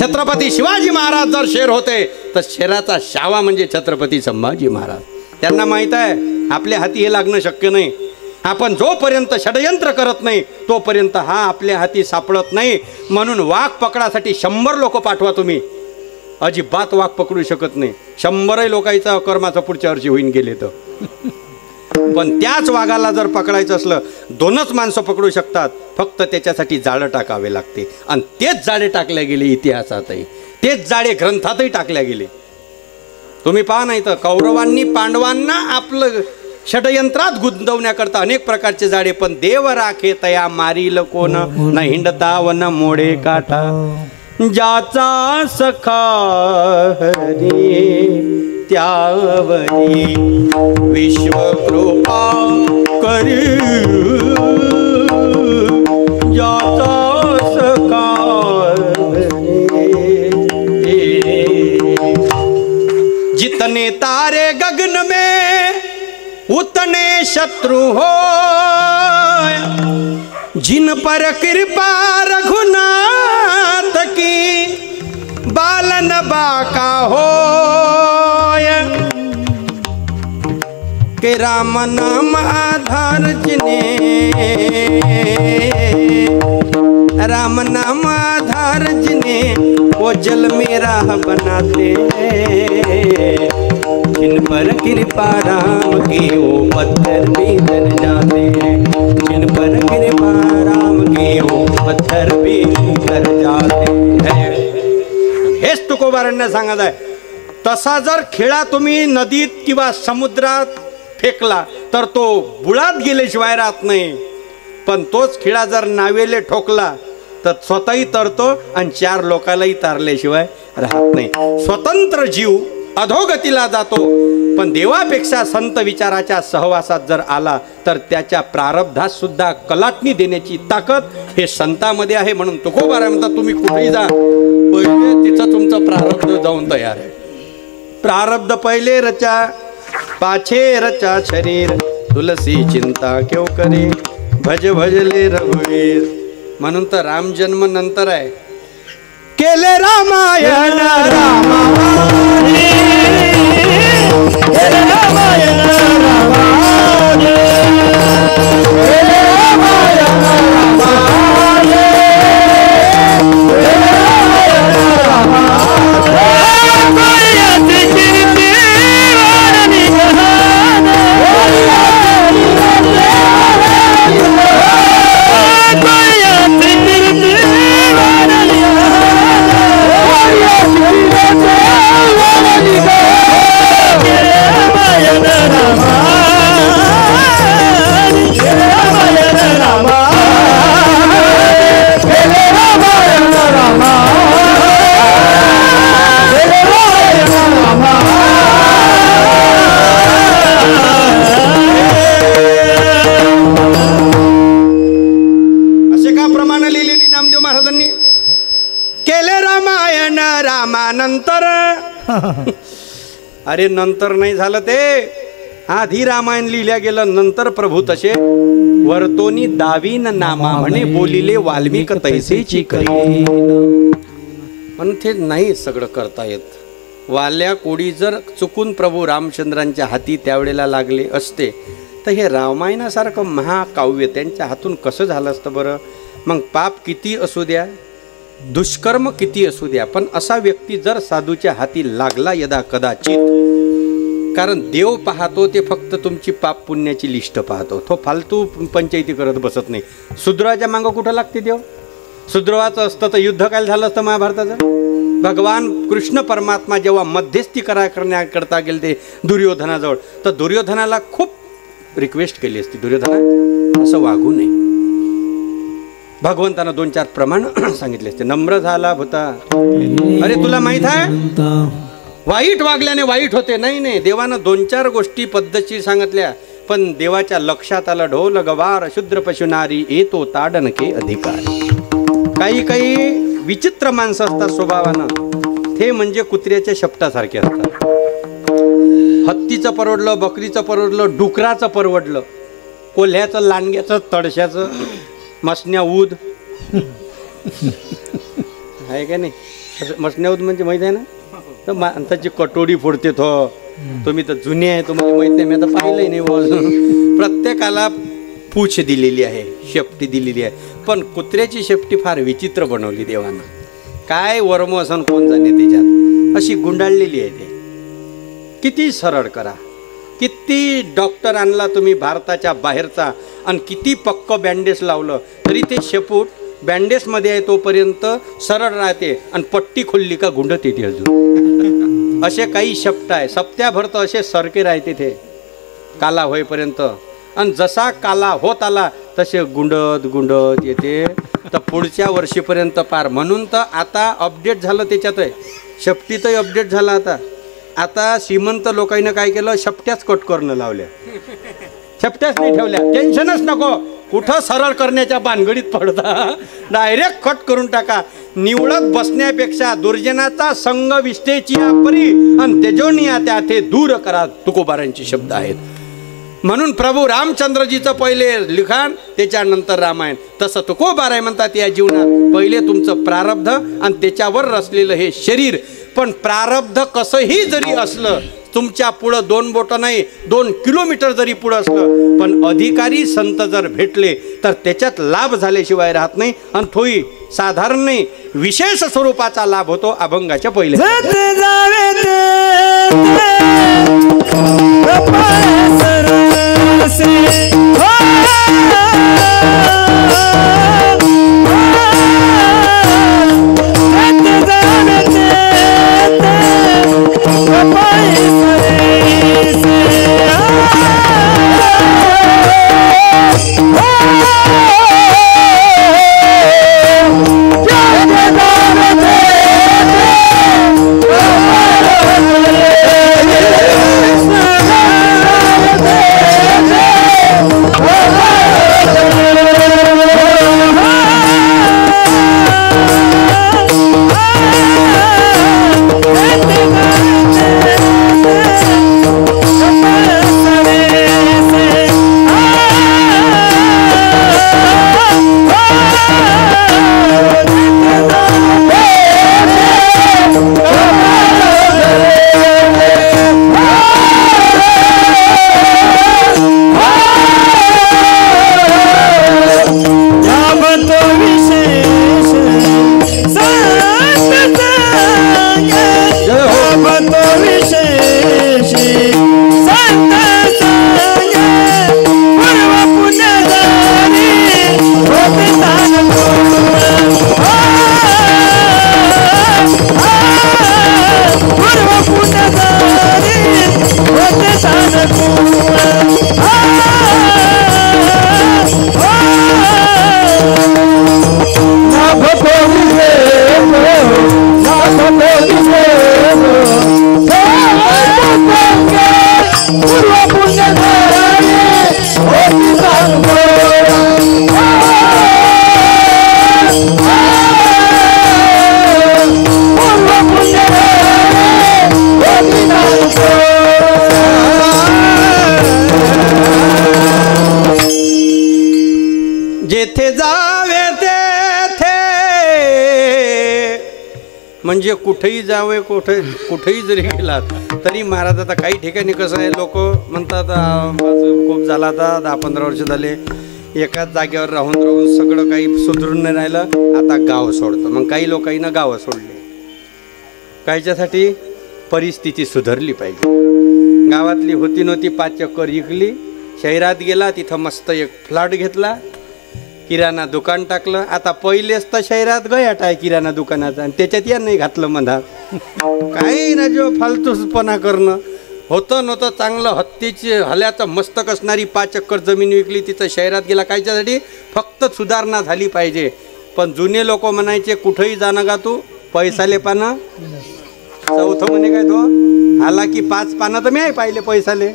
छत्रपती शिवाजी महाराज जर शेर होते तर शेराचा शावा म्हणजे छत्रपती संभाजी महाराज. त्यांना माहित आहे आपल्या हाती हे लागणं शक्य नाही. आपण जोपर्यंत षडयंत्र करत नाही तोपर्यंत हा आपल्या हाती सापडत नाही. म्हणून वाघ पकडासाठी 100 लोक पाठवा तुम्ही, अजिबात वाघ पकडू शकत नाही. 100 लोकांचा अकर्माचा पुढच्या वर्षी होईन गेले तर. पण त्याच वाघाला जर पकडायचं असलं 2च माणसं पकडू शकतात. फक्त त्याच्यासाठी जाळं टाकावे लागते. आणि तेच जाळे टाकले गेले इतिहासातही, तेच जाळे ग्रंथातही टाकल्या गेले. तुम्ही पहा नाही तर कौरवांनी पांडवांना आपलं षडयंत्रात गुंतवण्याकरता अनेक प्रकारचे जाळे, पण देव राखे तया मारील कोण, न हिंडता वन मोडे काठा. ज्याचा सखा हरी त्यावरी विश्वकृपा करी. ज्याचा सखा जितने तारे गगन में उतने शत्रु हो, जिन पर कृपा रघुनाथ की के राम नाम आधार जिने, राम नाम आधार जिने वो जल में राह बनाते, जिन पर कृपा राम की वो पत्थर भी डर जाते, जिन पर कृपा राम की वो पत्थर भी डर जाते। हेच तुकोबारांना सांगत आहे। तसा जर खिळा तुम्ही नदीत किंवा समुद्रात फेकला तर तो बुडात गेल्याशिवाय राहत नाही, पण तोच खिळा जर नावेले ठोकला तर स्वतःही तरतो आणि चार लोकांनाही तारल्याशिवाय राहत नाही। स्वतंत्र जीव अधोगतीला जातो, पण देवापेक्षा संत विचाराच्या सहवासात जर आला तर त्याच्या प्रारब्धात सुद्धा कलाटणी देण्याची ताकद हे संतांमध्ये आहे। म्हणून तुकोबारा म्हणतात तुम्ही कुठेही जा, पहिले तिचं तुमचं प्रारब्ध जाऊन तयार आहे। प्रारब्ध पहिले रचा पाछे रचा शरीर, तुलसी चिंता क्यों करे, भज भजले रघुवीर। म्हणून तर राम जन्म नंतर आहे। केले रामायण रामायण, केले रामायण रामायण, केले रामायण रामायण, केले रामायण रामानंतर। अरे नंतर नाही झालं ते, आधी रामायण लिहिल्या गेलं, नंतर प्रभू तसे वर्तोनी दावीन नामा म्हणे, बोलिले वाल्मिक तैसेची करी। पण ते नाही सगळं करता येत। वाल्या कोडी जर चुकून प्रभू रामचंद्रांच्या हाती त्यावेळेला लागले असते तर हे रामायणासारखं महाकाव्य त्यांच्या हातून कसं झालं असतं बरं। मग पाप किती असू द्या, दुष्कर्म किती असू द्या, पण असा व्यक्ती जर साधूच्या हाती लागला यदा कदाचित, कारण देव पाहतो ते फक्त तुमची पाप पुण्याची लिस्ट पाहतो, तो फालतू पंचायती करत बसत नाही। शूद्राच्या मागं कुठं लागते देव? शूद्रवाचं असतं तर युद्ध काय झालं असतं महाभारताचं? भगवान कृष्ण परमात्मा जेव्हा मध्यस्थी करण्याकरता गेले ते दुर्योधनाजवळ, तर दुर्योधनाला खूप रिक्वेस्ट केली असती, दुर्योधना असं वागू नये। भगवंतानं 2-4 प्रमाण सांगितले असते। नम्र झाला भूता, अरे तुला माहित आहे वाईट वागल्याने वाईट होते, नाही नाही, देवानं 2-4 गोष्टी पद्धतशीर सांगितल्या, पण देवाच्या लक्षात आलं ढोल गवार शूद्र पशुनारी येतो ताडन के अधिकारी। काही काही विचित्र माणसं असतात स्वभावानं, ते म्हणजे कुत्र्याच्या शेपटासारखे असतात। हत्तीचं परवडलं, बकरीचं परवडलं, डुकराचं परवडलं, कोल्ह्याचं, लांडग्याचं, तडशाचं, मसन्या ऊद आहे का नाही? मसन्या ऊद म्हणजे माहित आहे ना, तर माणसाची कटोडी फोडते तो। तुम्ही तर जुने आहे, तुम्हाला माहित नाही, मी आता पाहिलंही नाही। प्रत्येकाला पूछ दिलेली आहे, शेपटी दिलेली आहे, पण कुत्र्याची शेपटी फार विचित्र बनवली देवानं। काय वर्म असन कोण जाणे त्याच्यात, अशी गुंडाळलेली आहे ते। किती सरळ करा, किती डॉक्टर आणला तुम्ही भारताच्या बाहेरचा आणि किती पक्क बँडेज लावलं तरी ते शेपूट बँडेजमध्ये आहे तोपर्यंत सरळ राहते, आणि पट्टी खोलली का गुंडत येते अजून। असे काही शेपट आहे, सप्त्याभर तर असे सरके राहते ते काला होईपर्यंत, आणि जसा काला होत आला तसे गुंडत गुंडत येते, तर पुढच्या वर्षीपर्यंत पार। म्हणून तर आता अपडेट झालं त्याच्यात, शेपटीतही अपडेट झाला। आता श्रीमंत लोकांनी काय केलं, शेपट्याच कट करणं लावल्या, शेपट्याच नाही ठेवल्या, टेन्शनच नको, कुठं सरळ करण्याच्या भानगडीत पडता, डायरेक्ट कट करून टाका। निवडत बसण्यापेक्षा दुर्जनाचा संग विष्टेची परी आणि तेजोनिया त्या ते दूर करा, तुकोबारांचे शब्द आहेत। म्हणून प्रभू रामचंद्रजीचं पहिले लिखाण, त्याच्यानंतर रामायण। तसं तुकोबाराय म्हणतात या जीवनात पहिले तुमचं प्रारब्ध आणि त्याच्यावर रचलेलं हे शरीर, पण प्रारब्ध कसंही जरी असलं तुमच्या पुढं 2 बोटं नाही 2 किलोमीटर जरी पुढं असलं, पण अधिकारी संत जर भेटले तर त्याच्यात लाभ झाल्याशिवाय राहत नाही. आणि तोही साधारण नाही, विशेष स्वरूपाचा लाभ होतो अभंगाच्या पहिले. जेथे जावे तेथे, म्हणजे कुठेही जावे, कुठेही जरी गेलात तरी महाराज. आता काही ठिकाणी कसं आहे, लोक म्हणतात माझं खूप झाला, आता 10-15 वर्ष झाले एकाच जागेवर राहून सगळं काही सुधरून नाही राहिलं, आता गाव सोडतं. मग काही लोकांना गावं सोडले, कायच्यासाठी? परिस्थिती सुधारली पाहिजे. गावातली होती नव्हती 5 एकर विकली, शहरात गेला, तिथं मस्त एक फ्लॅट घेतला, किराणा दुकान टाकलं. आता पहिलेच तर शहरात गयाट आहे किराणा दुकानाचा, आणि त्याच्यात या नाही घातलं मधात. काही ना जो फालतूपणा करणं होतं नव्हतं. चांगलं हत्तीची हल्याचं मस्तक असणारी 5 एकर जमीन विकली, तिथं शहरात गेला. कायच्यासाठी? फक्त सुधारणा झाली पाहिजे. पण जुने लोक म्हणायचे कुठंही जाणं का तू पैसाले पानं. चौथं म्हणे काय तो आला की 5 पानं तर मी आहे पाहिले पैसाले.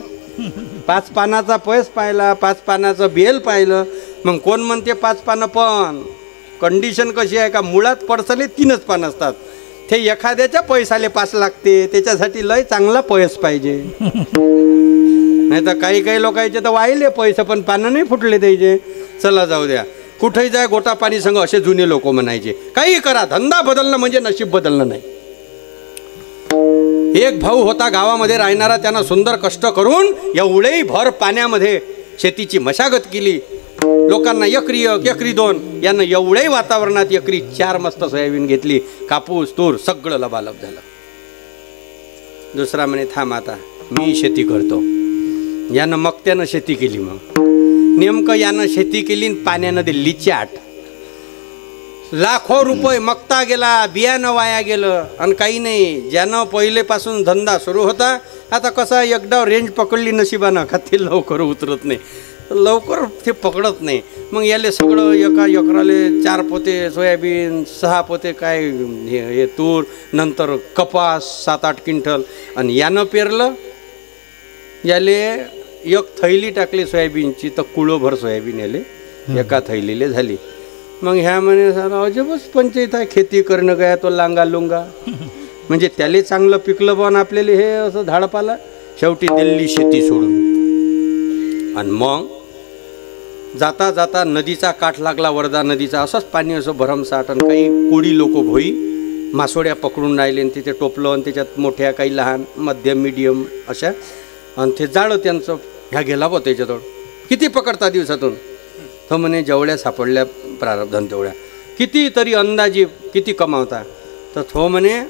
5 पानाचा पैस पाहिला, 5 पानाचं बेल पाहिलं. मग कोण म्हणते 5 पानं, पण कंडिशन कशी आहे का मुळात पडसले 3च पानं असतात. ते एखाद्याच्या पैसाले 5 लागते, त्याच्यासाठी लय चांगला पैस पाहिजे. नाही तर काही लोकांचे तर वाहिले पैसे पण पानं नाही फुटले द्यायचे. चला जाऊ द्या, कुठेही जाय गोटा पाणी संघ असे जुने लोक म्हणायचे. काही करा, धंदा बदलणं म्हणजे नशीब बदलणं नाही. एक भाऊ होता गावामध्ये राहणारा, त्यानं सुंदर कष्ट करून एवढेही भर पाण्यामध्ये शेतीची मशागत केली. लोकांना एकरी 1, एकरी 2, यानं एवढ्याही वातावरणात एकरी 4 मस्त सोयाबीन घेतली. कापूस तूर सगळं लबालब झालं. दुसरा म्हणे थांब आता मी शेती करतो. यानं मक्त्यानं शेती केली. मग नेमकं यानं शेती केली, पाण्यानं दिली चाट. लाखो रुपये मक्ता गेला, बियाणं वाया गेलं. आणि काही नाही, ज्यानं पहिलेपासून धंदा सुरू होता, आता कसा एकदा रेंज पकडली नशिबानं का ते लवकर उतरत नाही, लवकर ते पकडत नाही. मग याले सगळं एका एकराले 4 पोते सोयाबीन, 6 पोते काय हे तूर, नंतर कपास 7-8 क्विंटल. आणि यानं पेरलं, याले 1 थैली टाकली सोयाबीनची तर कुळोभर सोयाबीन याले एका थैलीले झाली. मग ह्या म्हणे सारा अजबच पंचायत आहे, खेती करणं काय तो लांगा लुंगा. म्हणजे त्याले चांगलं पिकलं पण आपल्याला हे असं झाडपाला. शेवटी दिल्ली शेती सोडून. आणि मग जाता जाता नदीचा काठ लागला, वर्धा नदीचा. असंच पाणी असं भरमसाठ. आणि काही कोळी लोक भोई मासोड्या पकडून राहिले आणि तिथे टोपलं आणि त्याच्यात मोठ्या काही लहान मध्यम मीडियम अशा आणि ते जाळं त्यांचं ह्या गेला बा त्याच्याजवळ. किती पकडता दिवसातून? तो म्हणे जेवढ्या सापडल्या प्रारब्धान तेवढ्या. किती तरी अंदाजी किती कमावता? तर तो म्हणे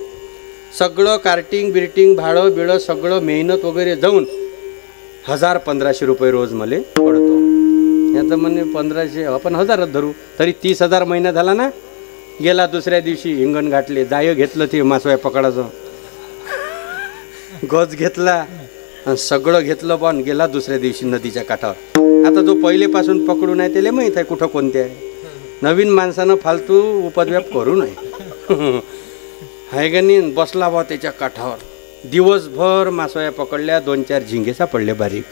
सगळं कार्टिंग बिर्टिंग भाडं बिळं सगळं मेहनत वगैरे जाऊन 1000-1500 रुपये रोज मला पडतो. याचं म्हणे 1500 आपण 1000च धरू तरी 30,000 महिना झाला ना. गेला दुसऱ्या दिवशी हिंगण घातले, जाय घेतलं ते मासोया पकडाचं, गज घेतला आणि सगळं घेतलं पण गेला दुसऱ्या दिवशी नदीच्या काठावर. आता जो पहिलेपासून पकडून आहे त्याला माहीत आहे कुठं कोणते आहे. नवीन माणसानं फालतू उपद्व्याप करू नये. हाय का नाही. बसला बा त्याच्या काठावर दिवसभर मासोया पकडल्या, 2-4 झिंगे सापडले बारीक.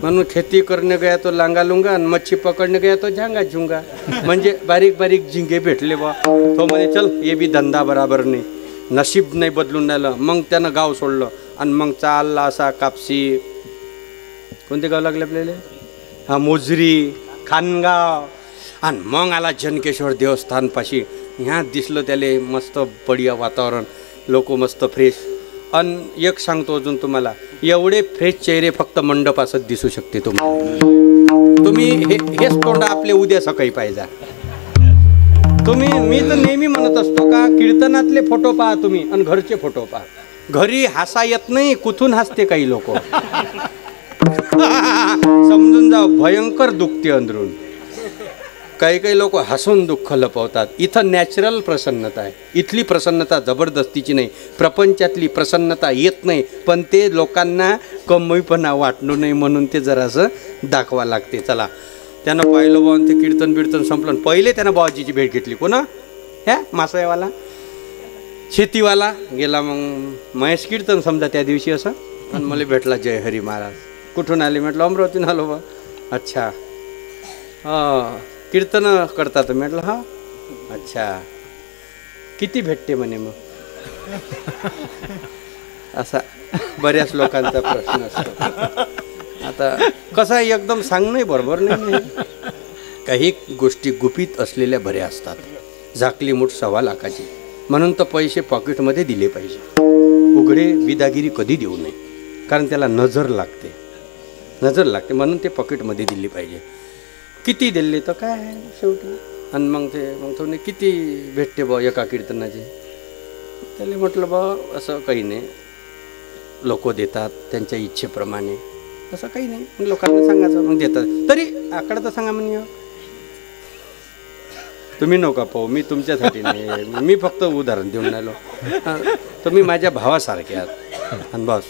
म्हणून खेती करणे गया तो लांगा लुंगा आणि मच्छी पकडणे गया तो झांगा झुंगा. म्हणजे बारीक बारीक झिंगे भेटले बा. तो म्हणे चल ये बी धंदा बराबर नाही, नशीब नाही बदलून राहिलं. मग त्यानं गाव सोडलं आणि मग चालला असा कापसी. कोणते गाव लागले आपल्याला? हा मोजरी, खानगाव. आणि मग आला जनकेश्वर देवस्थानपाशी. ह्या दिसलं त्याले मस्त बढिया वातावरण, लोक मस्त फ्रेश. आणि एक सांगतो अजून तुम्हाला, एवढे फ्रेश चेहरे फक्त मंडपासच दिसू शकते तुम्हाला. तुम्ही हेच तोंड आपले उद्या सकाळी पाहिजे. तुम्ही मी तर नेहमी म्हणत असतो का कीर्तनातले फोटो पहा तुम्ही आणि घरचे फोटो पहा. घरी हसा येत नाही, कुठून हसते काही लोक. समजून जाव भयंकर दुखते अंदरून. काही काही लोक हसून दुःख लपवतात. इथं नॅचरल प्रसन्नता आहे. इथली प्रसन्नता जबरदस्तीची नाही. प्रपंचातली प्रसन्नता येत नाही, पण ते लोकांना कमीपणा वाटणू नये म्हणून ते जरासं दाखवा लागते. चला त्यानं पाहिलं बा ते कीर्तन बिर्तन संपलं. पहिले त्यानं बाबाजीची भेट घेतली. कोणा? ह्या मासोयावाला शेतीवाला गेला. मग महेश कीर्तन समजा त्या दिवशी असं. आणि मला भेटला जय हरी महाराज. कुठून आले? म्हटलं अमरावतीनं आलो बा. अच्छा कीर्तन करतात? म्हटलं हा. अच्छा किती भेटते म्हणे मग? असा बऱ्याच लोकांचा प्रश्न असतो. आता कसं आहे एकदम सांगणं बरोबर नाही. काही गोष्टी गुपित असलेल्या बऱ्या असतात. झाकली मूठ 1.25 लाखाची म्हणून तर पैसे पॉकेटमध्ये दिले पाहिजे. उघडे विदागिरी कधी देऊ नये, कारण त्याला नजर लागते. नजर लागते म्हणून ते पॉकेटमध्ये दिली पाहिजे. किती दिले तर काय शेवटी. आणि मग तो किती भेटते बा एका कीर्तनाचे? त्याला म्हटलं बा असं काही नाही, लोक देतात त्यांच्या इच्छेप्रमाणे, असं काही नाही. मग लोकांना सांगायचं, मग देतात. तरी आकडा तर सांगा म्हणे. तुम्ही नका पाहू, मी तुमच्यासाठी नाही, मी फक्त उदाहरण देऊन राहिलो. तुम्ही माझ्या भावासारखे आहात. आणि बस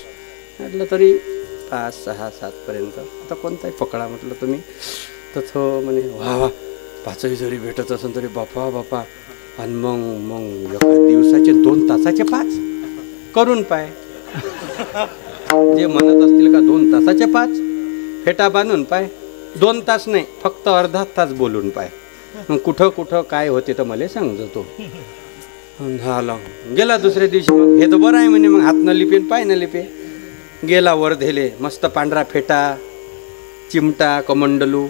म्हटलं तरी 5, 6, 7पर्यंत आता कोणताही पकडा म्हटलं तुम्ही. तर तो म्हणे वा वा 5ही जरी भेटत असेल तरी बापा बापा. आणि मग एका दिवसाचे 2 तासाचे 5 करून पाय. जे म्हणत असतील का 2 तासाचे 5 फेटा बांधून पाय. 2 तास नाही, फक्त अर्धा तास बोलून पाय. मग कुठं कुठं काय होते तर मला सांगतो. झालं गेला दुसऱ्या दिवशी. मग हे तर बरं आहे म्हणे. मग हात न लिपे पाय न लिपे. गेला वर्धेले. मस्त पांढरा फेटा, चिमटा, कमंडलू,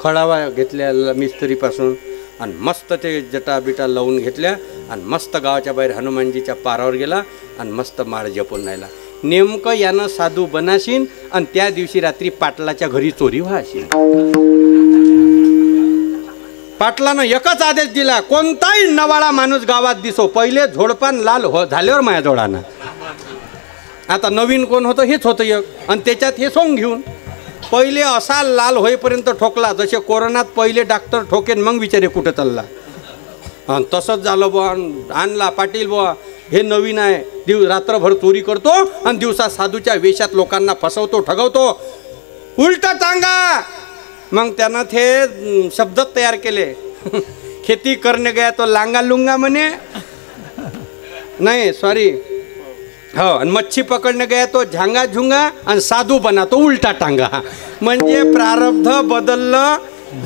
खळावा घेतल्या मिस्त्रीपासून आणि मस्त ते जटा बिटा लावून घेतल्या आणि मस्त गावाच्या बाहेर हनुमानजीच्या पारावर गेला आणि मस्त माळ जपून राहिला. नेमकं यानं साधू बनाशीन आणि त्या दिवशी रात्री पाटलाच्या घरी चोरी व्हाशीन. पाटलानं एकच आदेश दिला, कोणताही नवाळा माणूस गावात दिसो पहिले झोडपान लाल झाल्यावर माझ्या जोडानं. आता नवीन कोण होतं? हेच होतं एक. आणि त्याच्यात हे सोंग घेऊन पहिले असा लाल होईपर्यंत ठोकला, जसे कोरोनात पहिले डॉक्टर ठोकेन मग विचारे कुठं चालला. आणि तसंच झालं बुवा. आणला पाटील बुवा, हे नवीन आहे, रात्रभर चोरी करतो आणि दिवसा साधूच्या वेशात लोकांना फसवतो, ठगवतो, उलटा टांगा. मग त्यानं ते शब्द तयार केले. खेती करणे गया तो लांगा लुंगा म्हणे, नाही सॉरी हो. आणि मच्छी पकडणे गया तो झांगा झुंगा आणि साधू बना तो उलटा टांगा. म्हणजे प्रारब्ध बदललं,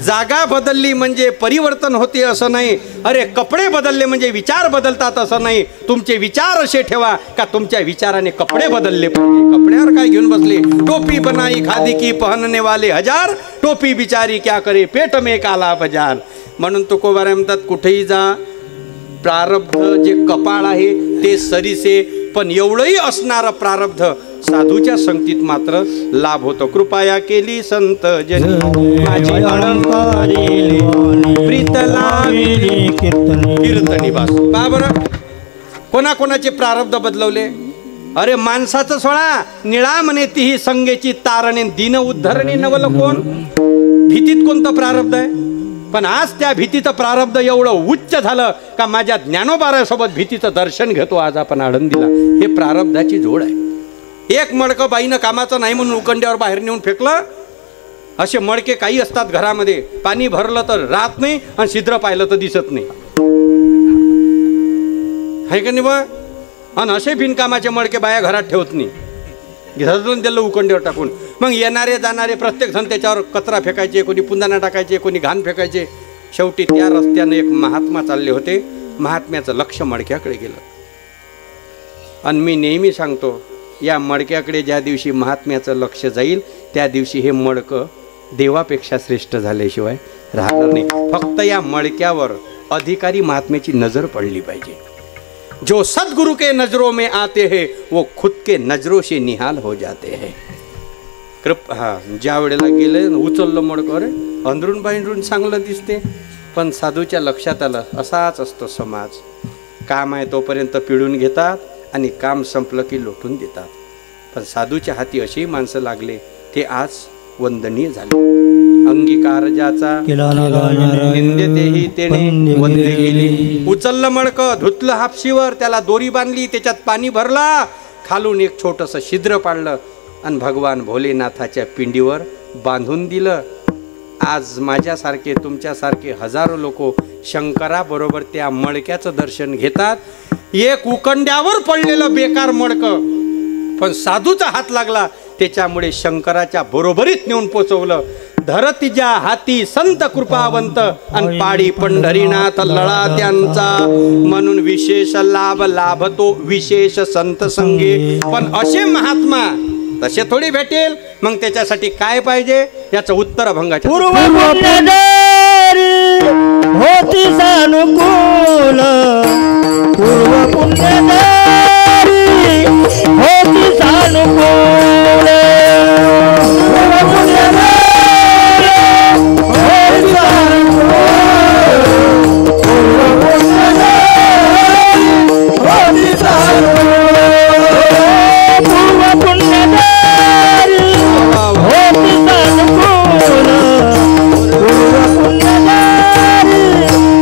जागा बदलली म्हणजे परिवर्तन होते असं नाही. अरे कपडे बदलले म्हणजे विचार बदलतात असं नाही. तुमचे विचार असे ठेवा का तुमच्या विचाराने कपडे बदलले पाहिजे. कपड्यावर काय घेऊन बसले? टोपी बनाई खादी की पहनने वाले हजार, टोपी बिचारी क्या करे पेट में काला बाजार. म्हणून तुकोबारा म्हणतात कुठेही जा प्रारब्ध जे कपाळ आहे ते सरीसे, पण एवढंही असणारं प्रारब्ध साधूच्या संगतीत मात्र लाभ होतो. कृपया केली संत जनी माझी अलंकारी प्रीत लाविली कीर्तनी बास. पहा बरं कोणाकोणाचे प्रारब्ध बदलवले. अरे माणसाचं सोळा निळा म्हणे तीही संगेची तारणे दिन उद्धरणे नवल कोण. भीतीत कोणतं प्रारब्ध आहे, पण आज त्या भीतीचं प्रारब्ध एवढं उच्च झालं का माझ्या ज्ञानोबारासोबत भीतीचं दर्शन घेतो आज आपण आळंदीला. हे प्रारब्धाची जोड आहे. एक मडकं बाईनं कामाचं नाही म्हणून उकंड्यावर बाहेर नेऊन फेकलं. असे मडके काही असतात घरामध्ये, पाणी भरलं तर राहत नाही आणि छिद्र पाहिलं तर दिसत नाही, आहे का नाही बा. आणि असे बिनकामाचे मडके बाया घरात ठेवत नाही, घालून दिलं उकंड्यावर टाकून. मग येणारे जाणारे प्रत्येक जण त्याच्यावर कचरा फेकायचे, कोणी पुंदाना टाकायचे, कोणी घाण फेकायचे. शेवटी त्या रस्त्याने एक महात्मा चालले होते. महात्म्याचं लक्ष मडक्याकडे गेलं. आणि मी नेहमी सांगतो या मडक्याकडे ज्या दिवशी महात्म्याचं लक्ष जाईल त्या दिवशी हे मडकं देवापेक्षा श्रेष्ठ झाल्याशिवाय राहणार नाही. फक्त या मडक्यावर अधिकारी महात्म्याची नजर पडली पाहिजे. जो सद्गुरु के नजरों में आते हैं वो खुद के नजरों से निहाल हो जाते हैं. ज्या वेळेला गेले उचललं मडकं, अरे अंदरून बाहेरून चांगलं दिसते, पण साधूच्या लक्षात आलं असाच असतो समाज. काम आहे तोपर्यंत पिळून घेतात आणि काम संपलं की लोटून देतात. पण साधूच्या हाती अशी माणसं लागले ते आज वंदनीय झाले. अंगीकार ज्याचा निंदेतेही तेने वंदे गेली. उचललं मडकं, धुतलं हापशीवर, त्याला दोरी बांधली, त्याच्यात पाणी भरला, खालून एक छोटंसं छिद्र पाडलं आणि भगवान भोलेनाथाच्या पिंडीवर बांधून दिलं. आज माझ्यासारखे तुमच्यासारखे हजारो लोक शंकराबरोबर त्या मडक्याचं दर्शन घेतात. एक उकंड्यावर पडलेलं बेकार मडकं, पण साधूचा हात लागला त्याच्यामुळे शंकराच्या बरोबरीत नेऊन पोचवलं. धरतीच्या हाती संत कृपावंत आणि पाडी पंढरीनाथ लळा त्यांचा, म्हणून विशेष लाभ लाभतो विशेष संत संगे. पण असे महात्मा तसे थोडी भेटेल. मग त्याच्यासाठी काय पाहिजे याचं उत्तर अभंगाच्या होती सानुकूल पूर्व पुण्यदारी होती सानुकूल पूर्व पुण्यदारी होती सानुकूल पूर्व पुण्यदारी होती सानुकूल पूर्व पुण्यदारी होती सानुकूल पूर्व पुण्यदारी होती सानुकूल पूर्व पुण्यदारी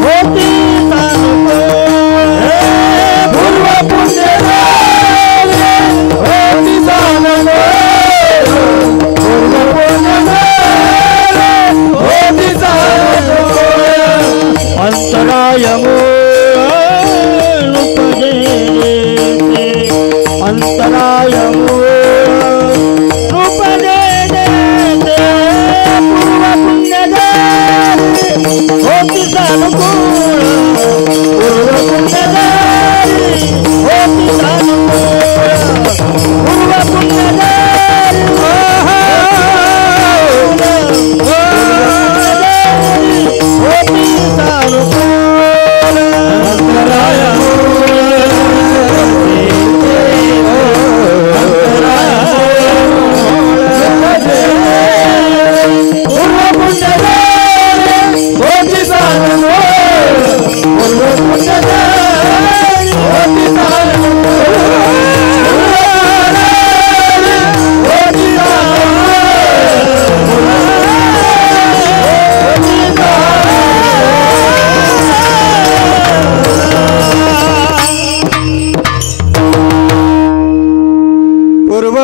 होती सानुकूल पूर्व पुण्यदारी होती सानुकूल. अंतराय अंतराय पूर्व पुण्यदारी होती सानुकूल पूर्व पुण्यदारी होती सानुकूल पूर्व पुण्यदारी होती सानुकूल. अंतराय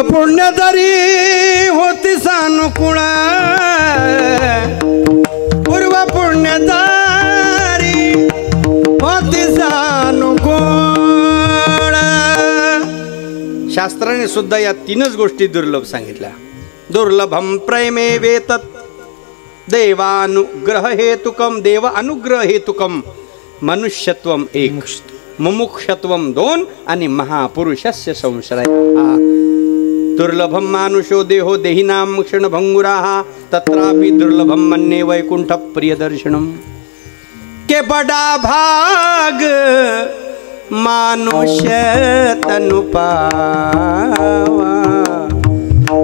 पुण्यदारी होती सानुकूळ पूर्व पुण्यदारी होती सानुकूळ. शास्त्राने सुद्धा या तीनच गोष्टी दुर्लभ सांगितल्या. दुर्लभम प्रेमे वेतत देवानुग्रह हेतुकम देव अनुग्रह हेतुकम मनुष्यत्वम एक मुमुक्षत्वम दोन आणि महापुरुषस्य संश्रय. दुर्लभम मानुषो देहो देहिनाम क्षणभंगुराः तत्रापि दुर्लभम मन्ये वैकुंठ प्रियदर्शनम. के बड़ा भाग मानुष्य तनु पावा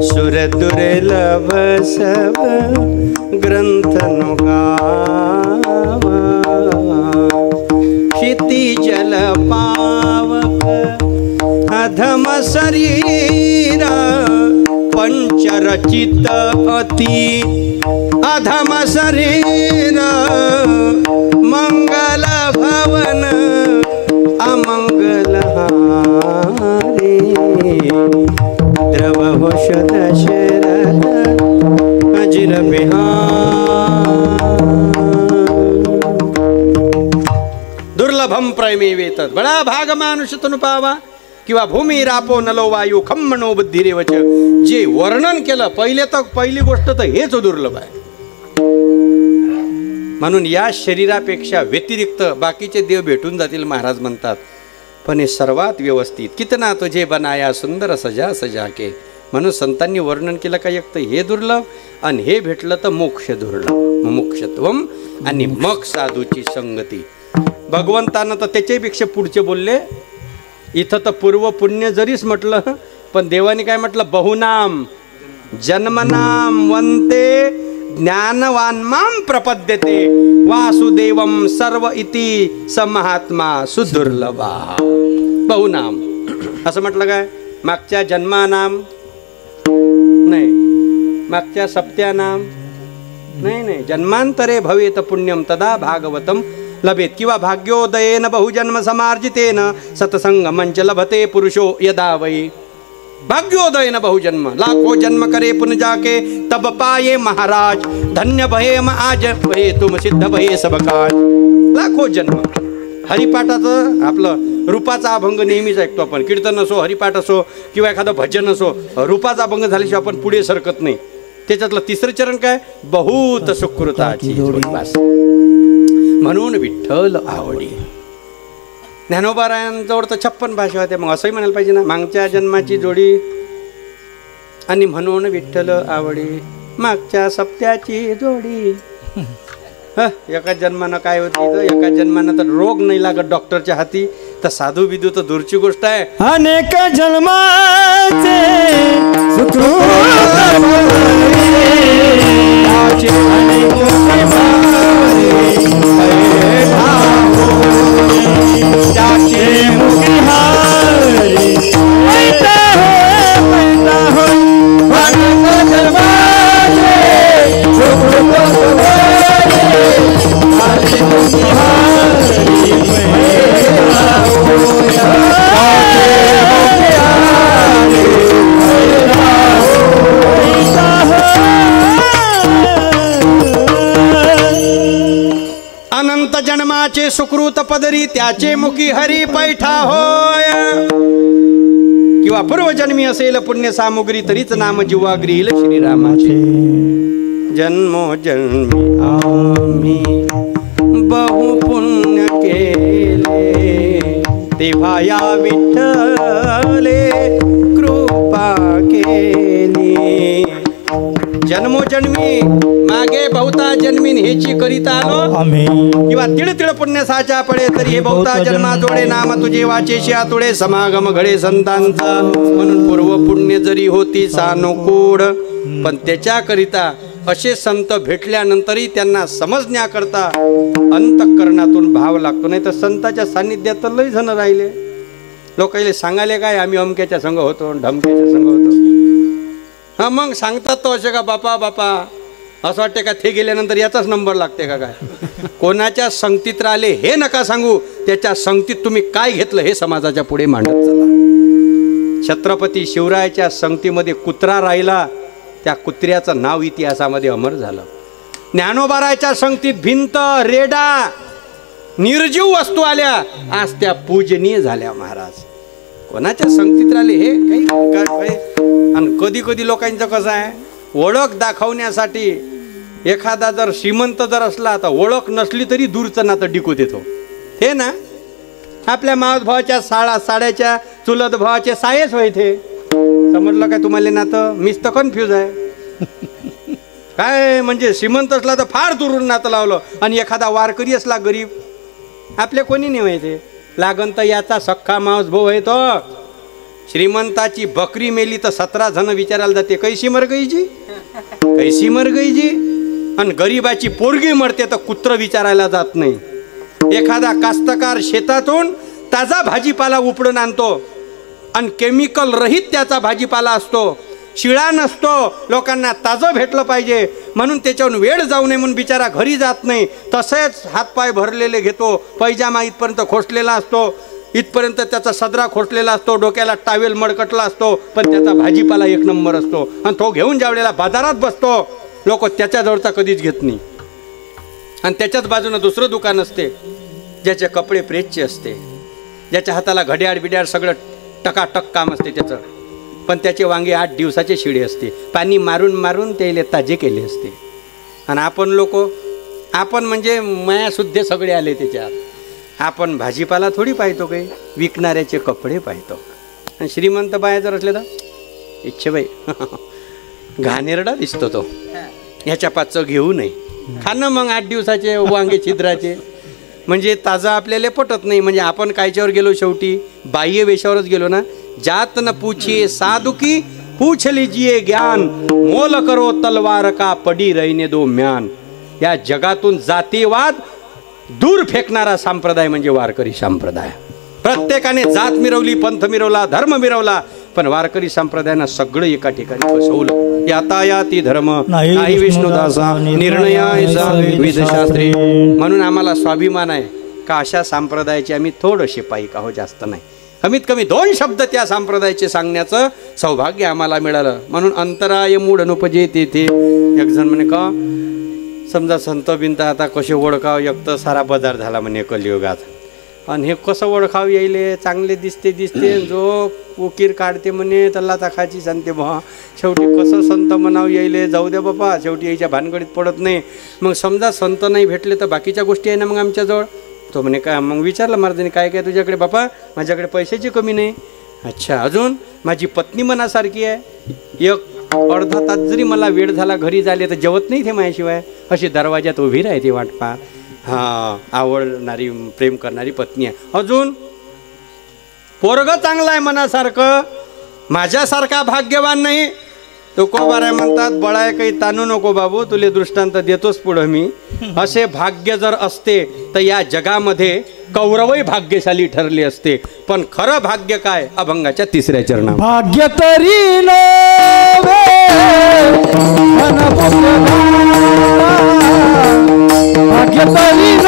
सुर दुर्लभ सब ग्रंथ नु गावा क्षिति जल पावक अधम शरीर पंचरचित अति अधम शरीर मंगल भवन अमंगल हारे द्रव होश दशरथ अजिर दुर्लभम प्रमेवेतत् बडा भाग मानुष तनु पावा किंवा भूमी रापो नलो वायू खम्मनो बुद्धिरेवच जे वर्णन केलं पहिली गोष्ट तर हेच दुर्लभ आहे. म्हणून या शरीरापेक्षा व्यतिरिक्त बाकीचे देव भेटून जातील महाराज म्हणतात. पण हे सर्वात व्यवस्थित कितना तुझे बनाया सुंदर सजा सजा के म्हणून संतांनी वर्णन केलं का एक तर हे दुर्लभ आणि हे भेटलं तर मोक्ष दुर्लभ मुमुक्षत्वम आणि मग साधूची संगती. भगवंतानं तर त्याच्यापेक्षा पुढचे बोलले. इथं तर पूर्व पुण्य जरीच म्हटलं पण देवाने काय म्हटलं बहुनाम जन्मनाम वंते ज्ञानवान्मां प्रपद्यते वासुदेवम सर्व इति स महात्मा सुदुर्लभा. बहुनाम असं म्हटलं काय मागच्या जन्मानाम नाही मागच्या सप्त्यानाम नाही जन्मांतरे भवेत पुण्यम तदा भागवतम लभेत किंवा भाग्योदयेन बहुजन्म समार्जितेन सत्संगमंच लभते पुरुषो यदा वै. भाग्योदयेन बहुजन्म लाखों जन्म करे पुन जाके तब पाये महाराज धन्य भये आज भये तुम सिद्ध भये सब काज. लाखो जन्म हरिपाठाचं आपलं रूपाचा अभंग नेहमीच ऐकतो आपण. कीर्तन असो हरिपाठ असो किंवा एखादं भजन असो रूपाचा अभंग झाल्याशिवाय आपण पुढे सरकत नाही. त्याच्यातलं तिसरं चरण काय बहुत सुकृताची जोडी बस. म्हणून विठ्ठल आवडी. ज्ञानोबारायांजवळ तर 56 भाषा होत्या. मग असंही म्हणायला पाहिजे ना मागच्या जन्माची जोडी आणि म्हणून विठ्ठल आवडी मागच्या सप्त्याची जोडी. एका जन्मानं काय होती तर एका जन्मानं तर रोग नाही लागत डॉक्टरच्या हाती तर साधू बिधू तर दूरची गोष्ट आहे. अनेक जन्माचे जन्माचे सुकृत पदरी त्याचे मुखी हरी पैठा होय. किंवा पूर्वजन्मी असेल पुण्य सामुग्री तरीच नाम जीवा ग्रील श्रीरामाचे. जन्मोजन्मी आम्ही बहु पुण्य केले तेव्हा या विठ्ठले कृपा केली. जन्मोजन्मी मागे बहुता जन्मीन हेची करिता आलो आम्ही किंवा तिळ तिळ पुण्य साचा पडे तरी हे बहुता जन्मा जोडे नाम तुझे वाचेशी आतुडे समागम घडे संतांचा. म्हणून पूर्व पुण्य जरी होती सानुकूड पण त्याच्याकरिता असे संत भेटल्यानंतरही त्यांना समजण्याकरता अंतःकरणातून भाव लागतो. नाही तर संताच्या सान्निध्यात तर लई जण राहिले. लोकांना सांगायले काय आम्ही अमक्याच्या संघ होतो ढमक्याच्या संघ होतो. हा मग सांगतात तो असे का बापा बापा असं वाटते का ते गेल्यानंतर याचाच नंबर लागते का काय. कोणाच्या संगतीत राहिले हे नका सांगू त्याच्या संगतीत तुम्ही काय घेतलं हे समाजाच्या पुढे मांडत चला. छत्रपती शिवरायाच्या संगतीमध्ये कुत्रा राहिला त्या कुत्र्याचं नाव इतिहासामध्ये अमर झालं. ज्ञानोबारायच्या संगतीत भिंत रेडा निर्जीव वस्तू आल्या आज त्या पूजनीय झाल्या. महाराज कोणाच्या संगतीत राहिले हे काही. आणि कधी कधी लोकांचं कसं आहे ओळख दाखवण्यासाठी एखादा जर श्रीमंत जर असला तर ओळख नसली तरी दूरचं नातं डिकूत येतो. हे ना आपल्या मावस भावाच्या साड्याच्या चुलत भावाचे सायच व्हायचे. समजलं काय तुम्हाला नातं मीच तर कन्फ्यूज आहे. काय म्हणजे श्रीमंत असला तर फार दुरून नातं लावलं, आणि एखादा वारकरी असला गरीब, आपले कोणी नाही माहिती लागन तर याचा सख्खा मावस भाऊ आहे तो. श्रीमंताची बकरी मेली तर 17 जण विचारायला जाते कैसी मर गई जी, कैसी मर गई जी. आणि गरीबाची पोरगी मरते तर कुत्र विचारायला जात नाही. एखादा कास्तकार शेतातून ताजा भाजीपाला उपडून आणतो आणि केमिकल रहित त्याचा भाजीपाला असतो, शिळा नसतो, लोकांना ताजं भेटलं पाहिजे म्हणून त्याच्यावरून वेळ जाऊ नये म्हणून बिचारा घरी जात नाही. तसेच हातपाय भरलेले घेतो, पैजामा इथपर्यंत खोसलेला असतो, इथपर्यंत त्याचा सदरा खोसलेला असतो, डोक्याला टावेल मडकटला असतो, पण त्याचा भाजीपाला एक नंबर असतो. आणि तो घेऊन ज्यावेळेला बाजारात बसतो लोक त्याच्याजवळचा कधीच घेत नाही. आणि त्याच्याच बाजूनं दुसरं दुकान असते ज्याचे कपडे प्रेसचे असते, ज्याच्या हाताला घड्याळ बिड्याळ सगळं टकाटक काम असते त्याचं, पण त्याचे वांगे 8 दिवसाचे शिळे असते, पाणी मारून मारून त्याला ताजे केले असते. आणि आपण म्हणजे मायासुद्धे सगळे आले त्याच्यात. आपण भाजीपाला थोडी पाहतो, काही विकणाऱ्याचे कपडे पाहतो. आणि श्रीमंत बाया जर असले तर इच्छे बाई घाणेरडा दिसतो तो, ह्याच्या पाचचं घेऊ नये, खाणं मग 8 दिवसाचे वांगे छिद्राचे, म्हणजे ताजा आपल्याला पटत नाही. म्हणजे आपण कायच्यावर गेलो, शेवटी बाह्य वेशावरच गेलो ना. जात न पूछिए साधु की पूछ लीजिए ज्ञान, मोल करो तलवार का पडी रहने दो म्यान. या जगातून जातीवाद दूर फेकणारा संप्रदाय म्हणजे वारकरी संप्रदाय. प्रत्येकाने जात मिरवली, पंथ मिरवला, धर्म मिरवला, पण वारकरी संप्रदायानं सगळं एका ठिकाणी बसवलं. यातायाती धर्म नाही विष्णुदासा निर्णयाचा विधशास्त्री. म्हणून आम्हाला स्वाभिमान आहे का अशा संप्रदायाचे आम्ही थोडेसे पाईक आहोत, जास्त नाही. कमीत कमी 2 शब्द त्या संप्रदायाचे सांगण्याचं सौभाग्य आम्हाला मिळालं. म्हणून अंतराय मूढ अनुपजे तेथे. एक जण म्हणे का समजा संत बिंत आता कसे ओळखाव, एक तर सारा बाजार झाला म्हणे कलियुगात, आणि हे कसं ओळखाव येईल, चांगले दिसते जो उकीर काढते म्हणे त्याला ताखाची सांगते बा, शेवटी कसं संत म्हणाव येईल, जाऊ द्या बापा, शेवटी याच्या भानगडीत पडत नाही. मग समजा संत नाही भेटले तर बाकीच्या गोष्टी आहे ना मग आमच्याजवळ. तो म्हणे काय, मग विचारलं महाराजांनी काय काय तुझ्याकडे, बापा माझ्याकडे पैशाची कमी नाही. अच्छा, अजून माझी पत्नी मनासारखी आहे, एक अर्धा तास जरी मला वेळ झाला घरी झाले तर जेवत नाही ते माझ्याशिवाय, अशी दरवाज्यात उभी राहते वाट पा. हां, आवडणारी प्रेम करणारी पत्नी आहे. अजून पोरग चांगला आहे मनासारखं, माझ्यासारखा भाग्यवान नाही. तुकोबाराय म्हणतात, बळाय काही ताणू नको बाबू, तुले दृष्टांत देतोच पुढं मी. असे भाग्य जर असते तर या जगामध्ये कौरवही भाग्यशाली ठरले असते. पण खरं भाग्य काय, अभंगाच्या 3ऱ्या चरणात. भाग्य तरी भाग्य तरी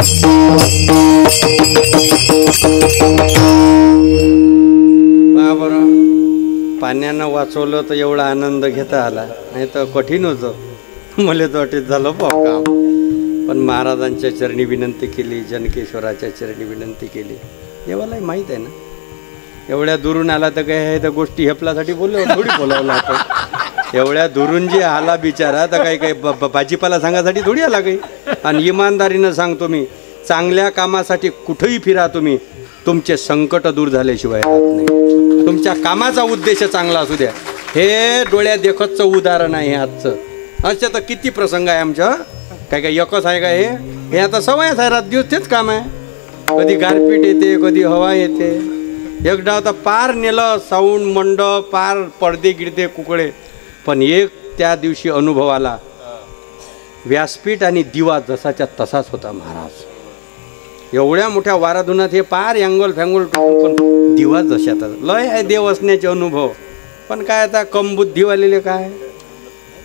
बरं, पाण्यानं वाचवलं तर एवढा आनंद घेता आला, नाही तर कठीण होतं. मला तर वाटत झालं काम. पण महाराजांच्या चरणी विनंती केली, जनकेश्वराच्या चरणी विनंती केली. देवालाही माहीत आहे ना, एवढ्या दुरून आला तर काय आहे, तर गोष्टी हेपलासाठी थोडी बोलावला आपण. एवढ्या दुरून जे आला बिचारा, तर काही भाजीपाला सांगासाठी थोडी आला काही. आणि इमानदारीनं सांगतो मी, चांगल्या कामासाठी कुठेही फिरा तुम्ही, तुमचे संकट दूर झाल्याशिवाय राहत नाही. तुमच्या कामाचा उद्देश चांगला असू द्या. हे डोळ्या देखतचं उदाहरण आहे आजचं. अच्छा, तर किती प्रसंग आहे आमच्या, काय काय एकच आहे का हे आता सवयच आहे. रात दिवस तेच काम आहे. कधी गारपीट येते, कधी हवा येते. एक डाव तर पार नेलं साऊंड मंडप, पार पडदे गिडते कुकडे. पण एक त्या दिवशी अनुभव आला, व्यासपीठ आणि दिवा जसाच्या तसाच होता महाराज. एवढ्या मोठ्या वाराधुनात हे पार अँगल फँगल पण दिवा जशात. लय आहे देव असण्याचे अनुभव. पण काय आता कमबुद्धीवालेले काय,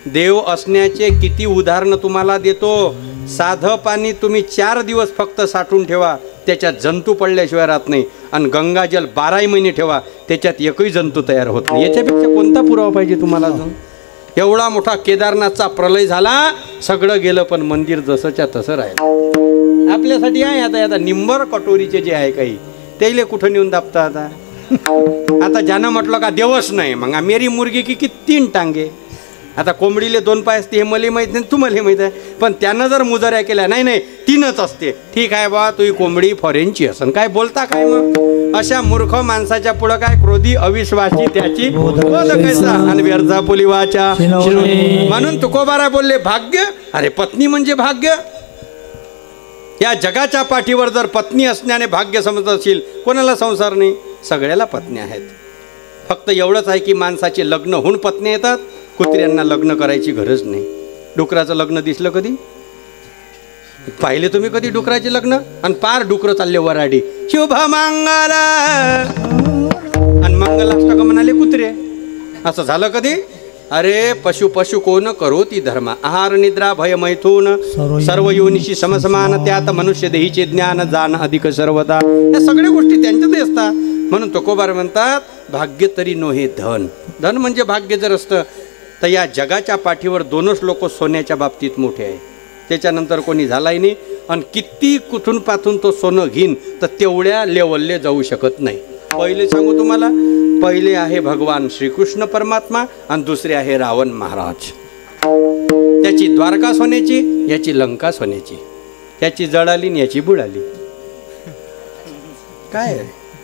देव असण्याचे किती उदाहरणं तुम्हाला देतो. साधं पाणी तुम्ही 4 दिवस फक्त साठवून ठेवा, त्याच्यात जंतू पडल्याशिवाय राहत नाही. आणि गंगाजल 12 महिने ठेवा, त्याच्यात एकही जंतू तयार होत नाही. याच्यापेक्षा कोणता पुरावा पाहिजे तुम्हाला अजून. एवढा मोठा केदारनाथचा प्रलय झाला, सगळं गेलं, पण मंदिर जसंच्या तसं राहिलं. आपल्यासाठी आहे आता निंबर कटोरीचे जे आहे काही, त्याला कुठं नेऊन दाबता आता. आता ज्यानं म्हटलं का देवच नाही, मग मेरी मुर्गी की 3 टांगे. आता कोंबडीले 2 पाय असते हे मला माहीत नाही, तुम्हाला माहीत आहे. पण त्यानं जर मुजऱ्या केल्या, नाही 3च असते, ठीक आहे बा, तुझी कोंबडी फॉरेनची असन, काय बोलता काय मग. अशा मूर्ख माणसाच्या पुढं काय क्रोधी अविश्वासी त्याची कैसा आणि व्यर्था पुलिवाच्या. म्हणून तुकोबारा बोलले भाग्य. अरे पत्नी म्हणजे भाग्य. या जगाच्या पाठीवर जर पत्नी असण्याने भाग्य समजत असेल, कोणाला संसार नाही. सगळ्याला पत्नी आहेत. फक्त एवढंच आहे की माणसाचे लग्न होऊन पत्नी येतात, कुत्र्यांना लग्न करायची गरज नाही. डुकराचं लग्न दिसलं कधी, पाहिले तुम्ही कधी डुकराचे लग्न. आणि पार डुकरं चालले वराडी, शुभ मंगल, आणि मंगलाष्टक म्हणाले कुत्रे. असं झालं कधी. अरे पशु कोण करो ती धर्म, आहार निद्रा भय मैथून सर्व योनिशी समसमान, त्यात मनुष्य देहीचे ज्ञान जाण अधिक सर्वदा. या सगळ्या गोष्टी त्यांच्यातही असतात. म्हणून तुकोबार म्हणतात, भाग्य तरी नो हे धन. धन म्हणजे भाग्य जर असतं तर या जगाच्या पाठीवर 2च लोक सोन्याच्या बाबतीत मोठे आहे, त्याच्यानंतर कोणी झालाही नाही. आणि किती कुठून पाथून तो सोनं घेईन तर तेवढ्या लेवलले जाऊ शकत नाही. पहिले सांगू तुम्हाला, पहिले आहे भगवान श्रीकृष्ण परमात्मा, आणि दुसरे आहे रावण महाराज. त्याची द्वारका सोन्याची, याची लंका सोन्याची. याची जळाली आणि याची बुडाली. काय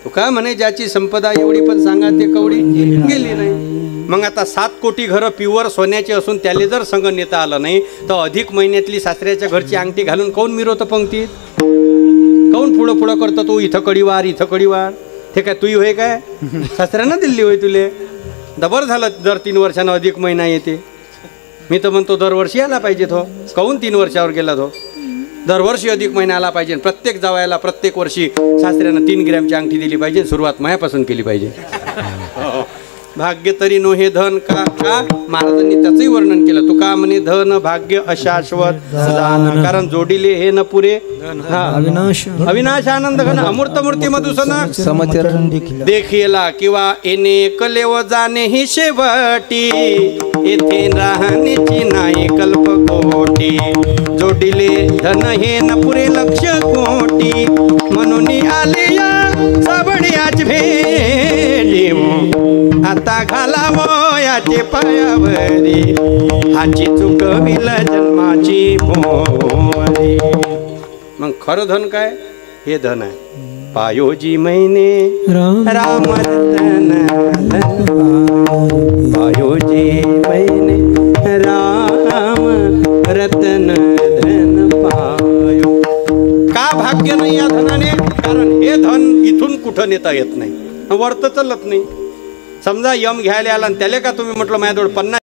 तो का म्हणे, ज्याची संपदा एवढी पण सांगा ते कवडी गेली नाही. मग आता 7 कोटी घरं प्युअर सोन्याचे असून त्याला जर संग नेता आलं नाही, तर अधिक महिन्यातली सासऱ्याच्या घरची अंगठी घालून काऊन मिरवतं पंक्तीत, काऊन पुढं करतो तू. इथं कडीवार, इथं कडीवार. ते काय तुही होय काय, सासऱ्यानं दिल्ली होय तुले. दबर झालं दर 3 वर्षानं अधिक महिना येते. मी तर म्हणतो दरवर्षी आला पाहिजे तो. काऊन 3 वर्षावर गेला तो. दरवर्षी अधिक महिना आला पाहिजे. प्रत्येक जावयाला प्रत्येक वर्षी सासऱ्यानं 3 ग्रॅमची अंगठी दिली पाहिजे. सुरुवात मायापासून केली पाहिजे. भाग्य तरी नो हे धन का. महाराजांनी त्याचंही वर्णन केलं. तू का म्हणे धन भाग्य अशाश्वत जान, कारण जोडीले हे न पुरे अविनाश आनंद घन अमूर्त मूर्ती मधुसन समचरण देखीला किंवा येणे कलेव जाणे ही शेवटी, येथे राहण्याची नाही कल्पकोटी. जोडीले धन हे न पुरे लक्ष कोटी, म्हणून आले या साबड्याच भेटी. आता घालावं याचे पायावरी, हाची चुकविल जन्माची भोवरी. मग खरं धन काय, हे धन आहे. पायोजी महिने राम रतन, पायोजी महिने राम रतन धन पायो. का भाग्य नाही या धनाने, कारण हे धन इथून कुठं नेता येत नाही, वर्त चालत नाही. समजा यम घ्यायला आला आणि त्याला का तुम्ही म्हटलं माझ्याजवळ 50